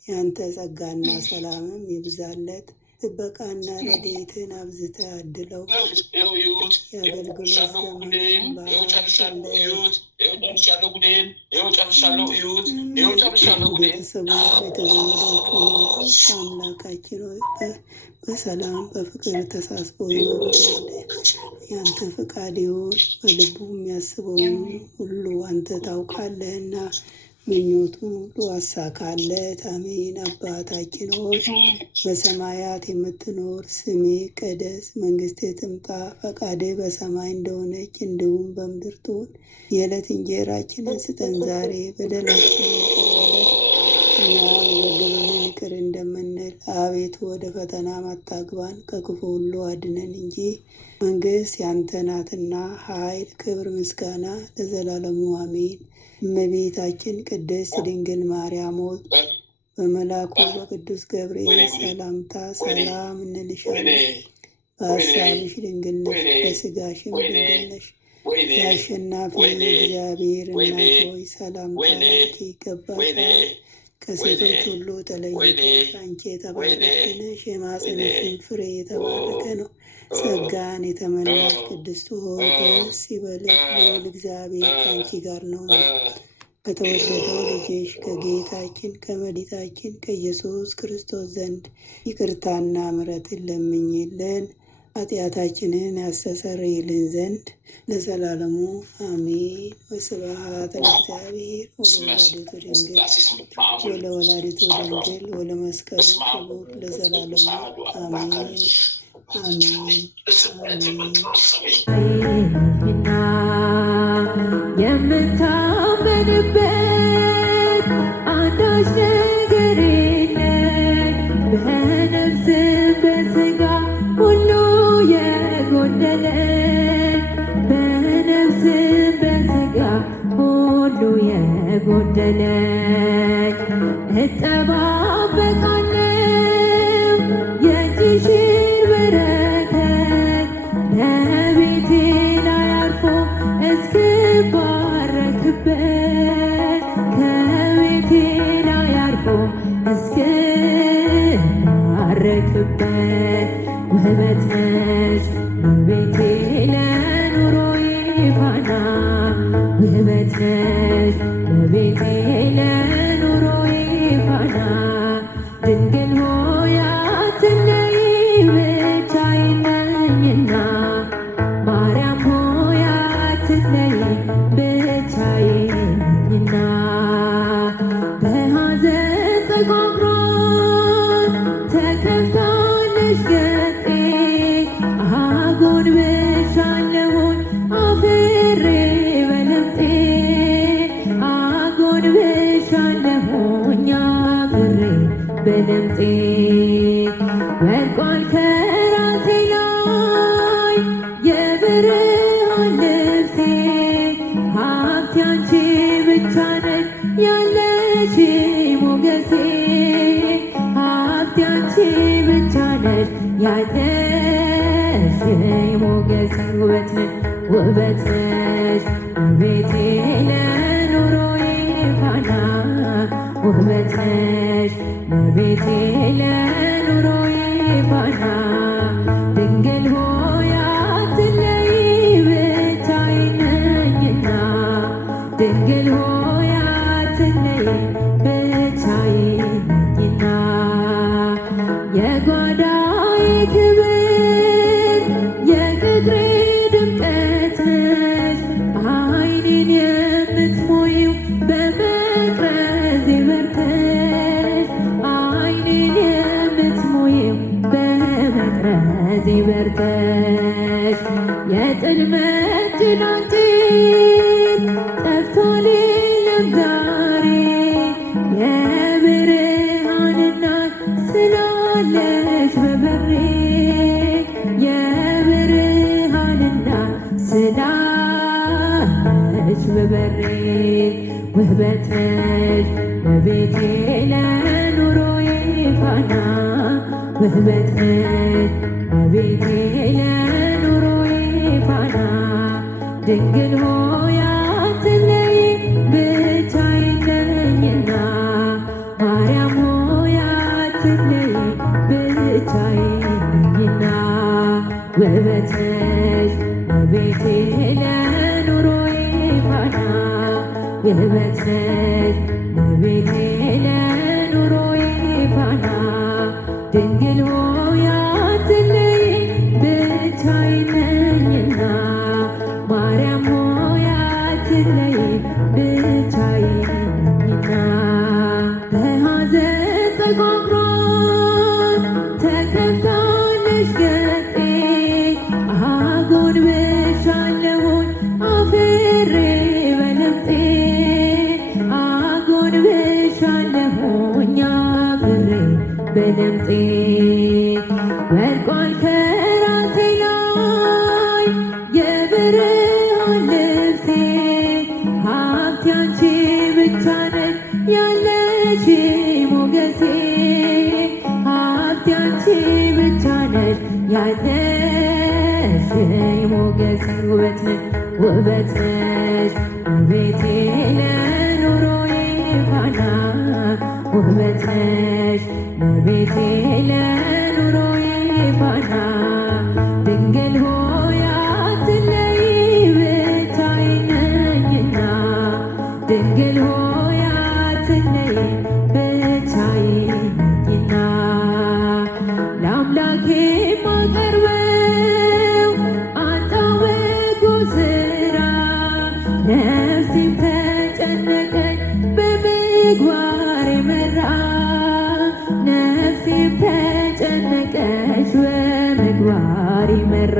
ያንተ ጸጋና ሰላምም ይብዛለት። ጥበቃና ረድኤትን አብዝተ አድለው። የአገልግሎት ዘመን ቤተሰቡ ቤተዘመዶቹ ከአምላካችን ሆይ በሰላም በፍቅር ተሳስቦ ይኖራል። ያንተ ፈቃድ ይሁን። በልቡ የሚያስበውን ሁሉ አንተ ታውቃለህና ምኞቱን ሁሉ አሳካለት። አሜን። አባታችን ሆይ በሰማያት የምትኖር ስምህ ይቀደስ፣ መንግስትህ ትምጣ፣ ፈቃድህ በሰማይ እንደሆነች እንዲሁም በምድር ትሁን። የዕለት እንጀራችንን ስጠን ዛሬ፣ በደላችንን ይቅር በለን እኛም የበደሉንን ይቅር እንደምንል። አቤቱ ወደ ፈተና አታግባን፣ ከክፉ ሁሉ አድነን እንጂ መንግስት ያንተ ናትና ኃይል፣ ክብር፣ ምስጋና ለዘላለሙ አሜን። እመቤታችን ቅድስት ድንግል ማርያም ሆይ በመልአኩ በቅዱስ ገብርኤል ሰላምታ ሰላም እንልሻለን። በሀሳብሽ ድንግል ነሽ፣ በስጋሽም ድንግል ነሽ። የአሸናፊ እግዚአብሔር እናት ሆይ ሰላምታ ላንቺ ይገባሻል። ከሴቶች ሁሉ ተለይተሽ አንቺ የተባረክሽ ነሽ፣ የማኅፀንሽም ፍሬ የተባረከ ነው። ጸጋን የተመላሽ ቅድስት ሆይ ደስ ይበልሽ፣ ልዑል እግዚአብሔር ከአንቺ ጋር ነውና ከተወደደው ልጅሽ ከጌታችን ከመድኃኒታችን ከኢየሱስ ክርስቶስ ዘንድ ይቅርታና ምሕረትን ለምኝልን ኃጢአታችንን ያስተሰርይልን ዘንድ ለዘላለሙ አሜን። ወስብሐት ለእግዚአብሔር ወለወላዲቱ ድንግል ወለመስቀሉ ክቡር ለዘላለሙ አሜን። የምታመንበት አንዳች ነገር የለም፣ በነፍስ በሥጋ ሁሉ የጎደለ፣ በነፍስ በሥጋ ሁሉ የጎደለ እጠባበቃለሁ የእጅሽን በረከት በቤቴ ላይ አርፎ እስክባረክበት፣ ከቤቴ ላይ አርፎ እስክባረክበት። ውበት ነሽ በቤቴ ለኑሮዬ ፋና፣ ውበት ነሽ በቤቴ ለኑሮዬ ፋና። ድንግል ሆይ አትለይ ብቻዬን ነኝና፣ ማርያም ሆይ አትለይ ብቻዬን ነኝና። በሐዘን ጠቋቁራ ተከፍታለች ገጼ፣ አጎንብሻለሁኝ አፍሬ በለምፄ፣ አጎንብሻለሁኝ አፍሬ በለምፄ። ወድቋል ከራሴ ላይ የብርሃን ልብሴ፣ ሀብቴ አንቺ ብቻ ነሽ ያለሽ ሞገሴ፣ ሀብቴ አንቺ ብቻ ነሽ ያለሽ ሞገሴ። ውበት ነሽ ውበት ነሽ ውበቴ ለኑሮዬ ፋና ውበት ነሽ እመቤቴ ለኑሮዬ ፋና ድንግል ሆይ አትለይ ብቻዬን ነኝና ድንግል ሆይ አትለይ ብቻዬን ነኝና የጓዳዬ ክብር የቅጥሬ ድምቀት ነሽ ዓይኔን የምትሞይው በመቅረዝ በርተሽ ዓይኔን የምትሞይው በመቅረዝ በርተሽ የጽልመት ጭላንጭል ጠፍቷል የለም ዛሬ የብርሃንና ስላለሽ በበሬ የብርሃንና ስላለሽ በበሬ ውበት ነሽ እመቤቴ ለኑሮዬ ፋና ውበት ነሽ እመቤቴ ለኑሮዬ ፋና ድንግል ሆይ አትለይ ብቻዬን ነኝና ማርያም ሆይ አትለይ ብቻዬን ነኝና ውበት ነሽ እመቤቴ ለኑሮዬ ፋና ውበት ነሽ እመቤቴ ለኑሮዬ ፋና ድንግል ሆይ አትለይ ብቻዬን ነኝና ማርያም ሆይ አትለይ ብቻዬን ነኝና በሐዘን ጠጓጉሯል ተከፍታለች ገጼ አጎንብሻለሁኝ አፍሬ በለምፄ አጎንብሻለሁኝ አፍሬ በለምፄ ወድቋል ከራሴ ላይ የብርሃን ልብሴ ሀብቴ አንቺ ብቻ ነሽ ያለሽ ሞገሴ ሀብቴ አንቺ ብቻ ነሽ ያለሽ ሞገሴ ውበት ነሽ ውበት ነሽ እመቤቴ ለኑሮዬ ፋና ውበት ነሽ እመቤቴ ለኑሮዬ ፋና ድንግል ሆይ አትለይ ብቻዬን ነኝና ድንግል ሆይ አትለይ ብቻዬን ነኝና ለአምላኬ ማቀርበው አጣሁ በጎ ሥራ ነፍሴም ተጨነቀች በምግባር መራ ነፍሴም ተጨነቀች በምግባር መራ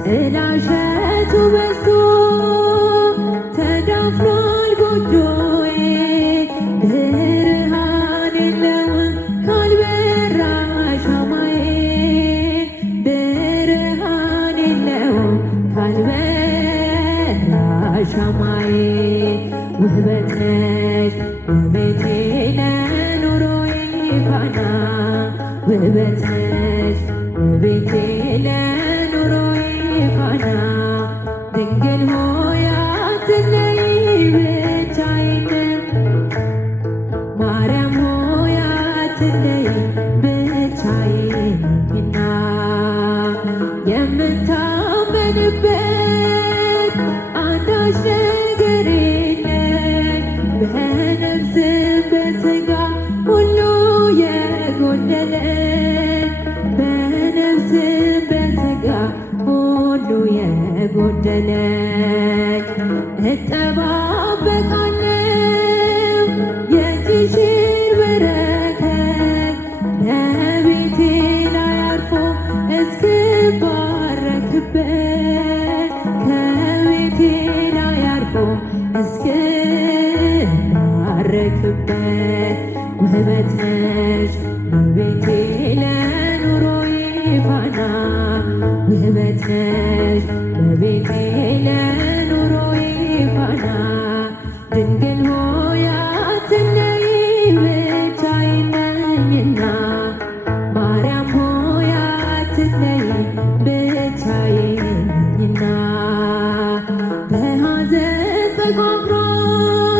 ጥላሸቱ በዝቶ ተዳፍኗል ጎጆዬ ብርሃን የለውም ካልበራ ሻማዬ ብርሃን የለውም ካልበራ ሻማዬ ውበት ነሽ እመቤቴ ለኑሮዬ ፋና ውበት ነሽ እመቤቴ ለኑሮዬ ፋና ድንግል ሆይ አትለይ ብቻዬን ማርያም ሆይ አትለይ ብቻዬን ነኝና የምታመንበት አንዳች ነገር የለም በነፍስም በሥጋ ሁሉ የጎደለ በነፍስም በሥጋ ሁሉ የጎደለ እጠባበቃለሁ የእጅሽን በረከት በቤቴ ላይ አርፎ እስክባረክበት ከቤቴ ላይ አርፎ እስክባረክበት ውበት ነሽ እመቤቴ ለኑሮዬ ፋና ውበት ነሽ እመቤቴ ለኑሮዬ ፋና ድንግል ሆይ አትለይ ብቻዬን ነኝና ማርያም ሆይ አትለይ ብቻዬን ነኝና በሐዘን ተጓጉሯል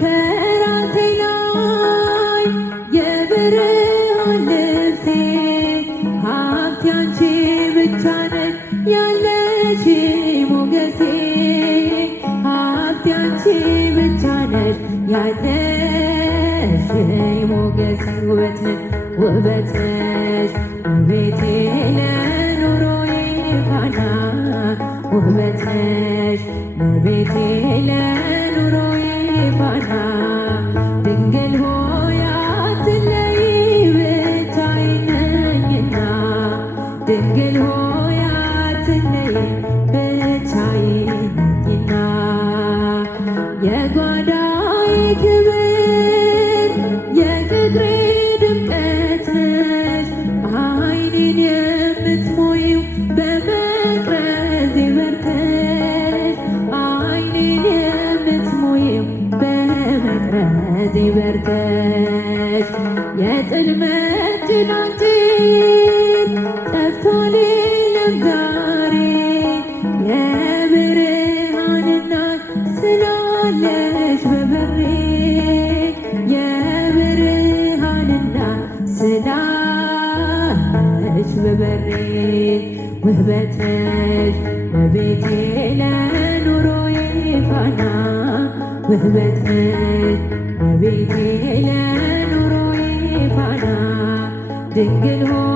ከራሴ ላይ የብርሃን ልብሴ ሀብቴ አንቺ ብቻ ነሽ ያለሽ ሞገሴ ሀብቴ አንቺ ብቻ ነሽ ያለሽ ሞገሴ ውበት ነሽ ውበት ነሽ ውቤቴ ለኑሮዬ ፋና ውበት ነሽ ውቤቴ ለኑሮዬ ፋና ድንግል ሆይ አትለይ ብቻዬን ነኝና ድንግል ሆይ አትለይ ብቻዬን ነኝና የጓዳዬ ክብር የቅጥሬ ድምቀት ነሽ ዓይኔን የምትሞይው በመቅረዜ በርተሽ ዓይኔን የምትሞይው በመቅረዜ በርተሽ የጽልመት ጭላንጭል ጠፍቷል የለም ዛሬ የብርሃንና ስላለሽ በበሬ የብርሃንና ስላለሽ በበሬ ውበት ነሽ ውቤቴ ለኑሮዬ ፋና ውበት ነሽ ውቤቴ ለኑሮዬ ፋና ድንግል ሆይ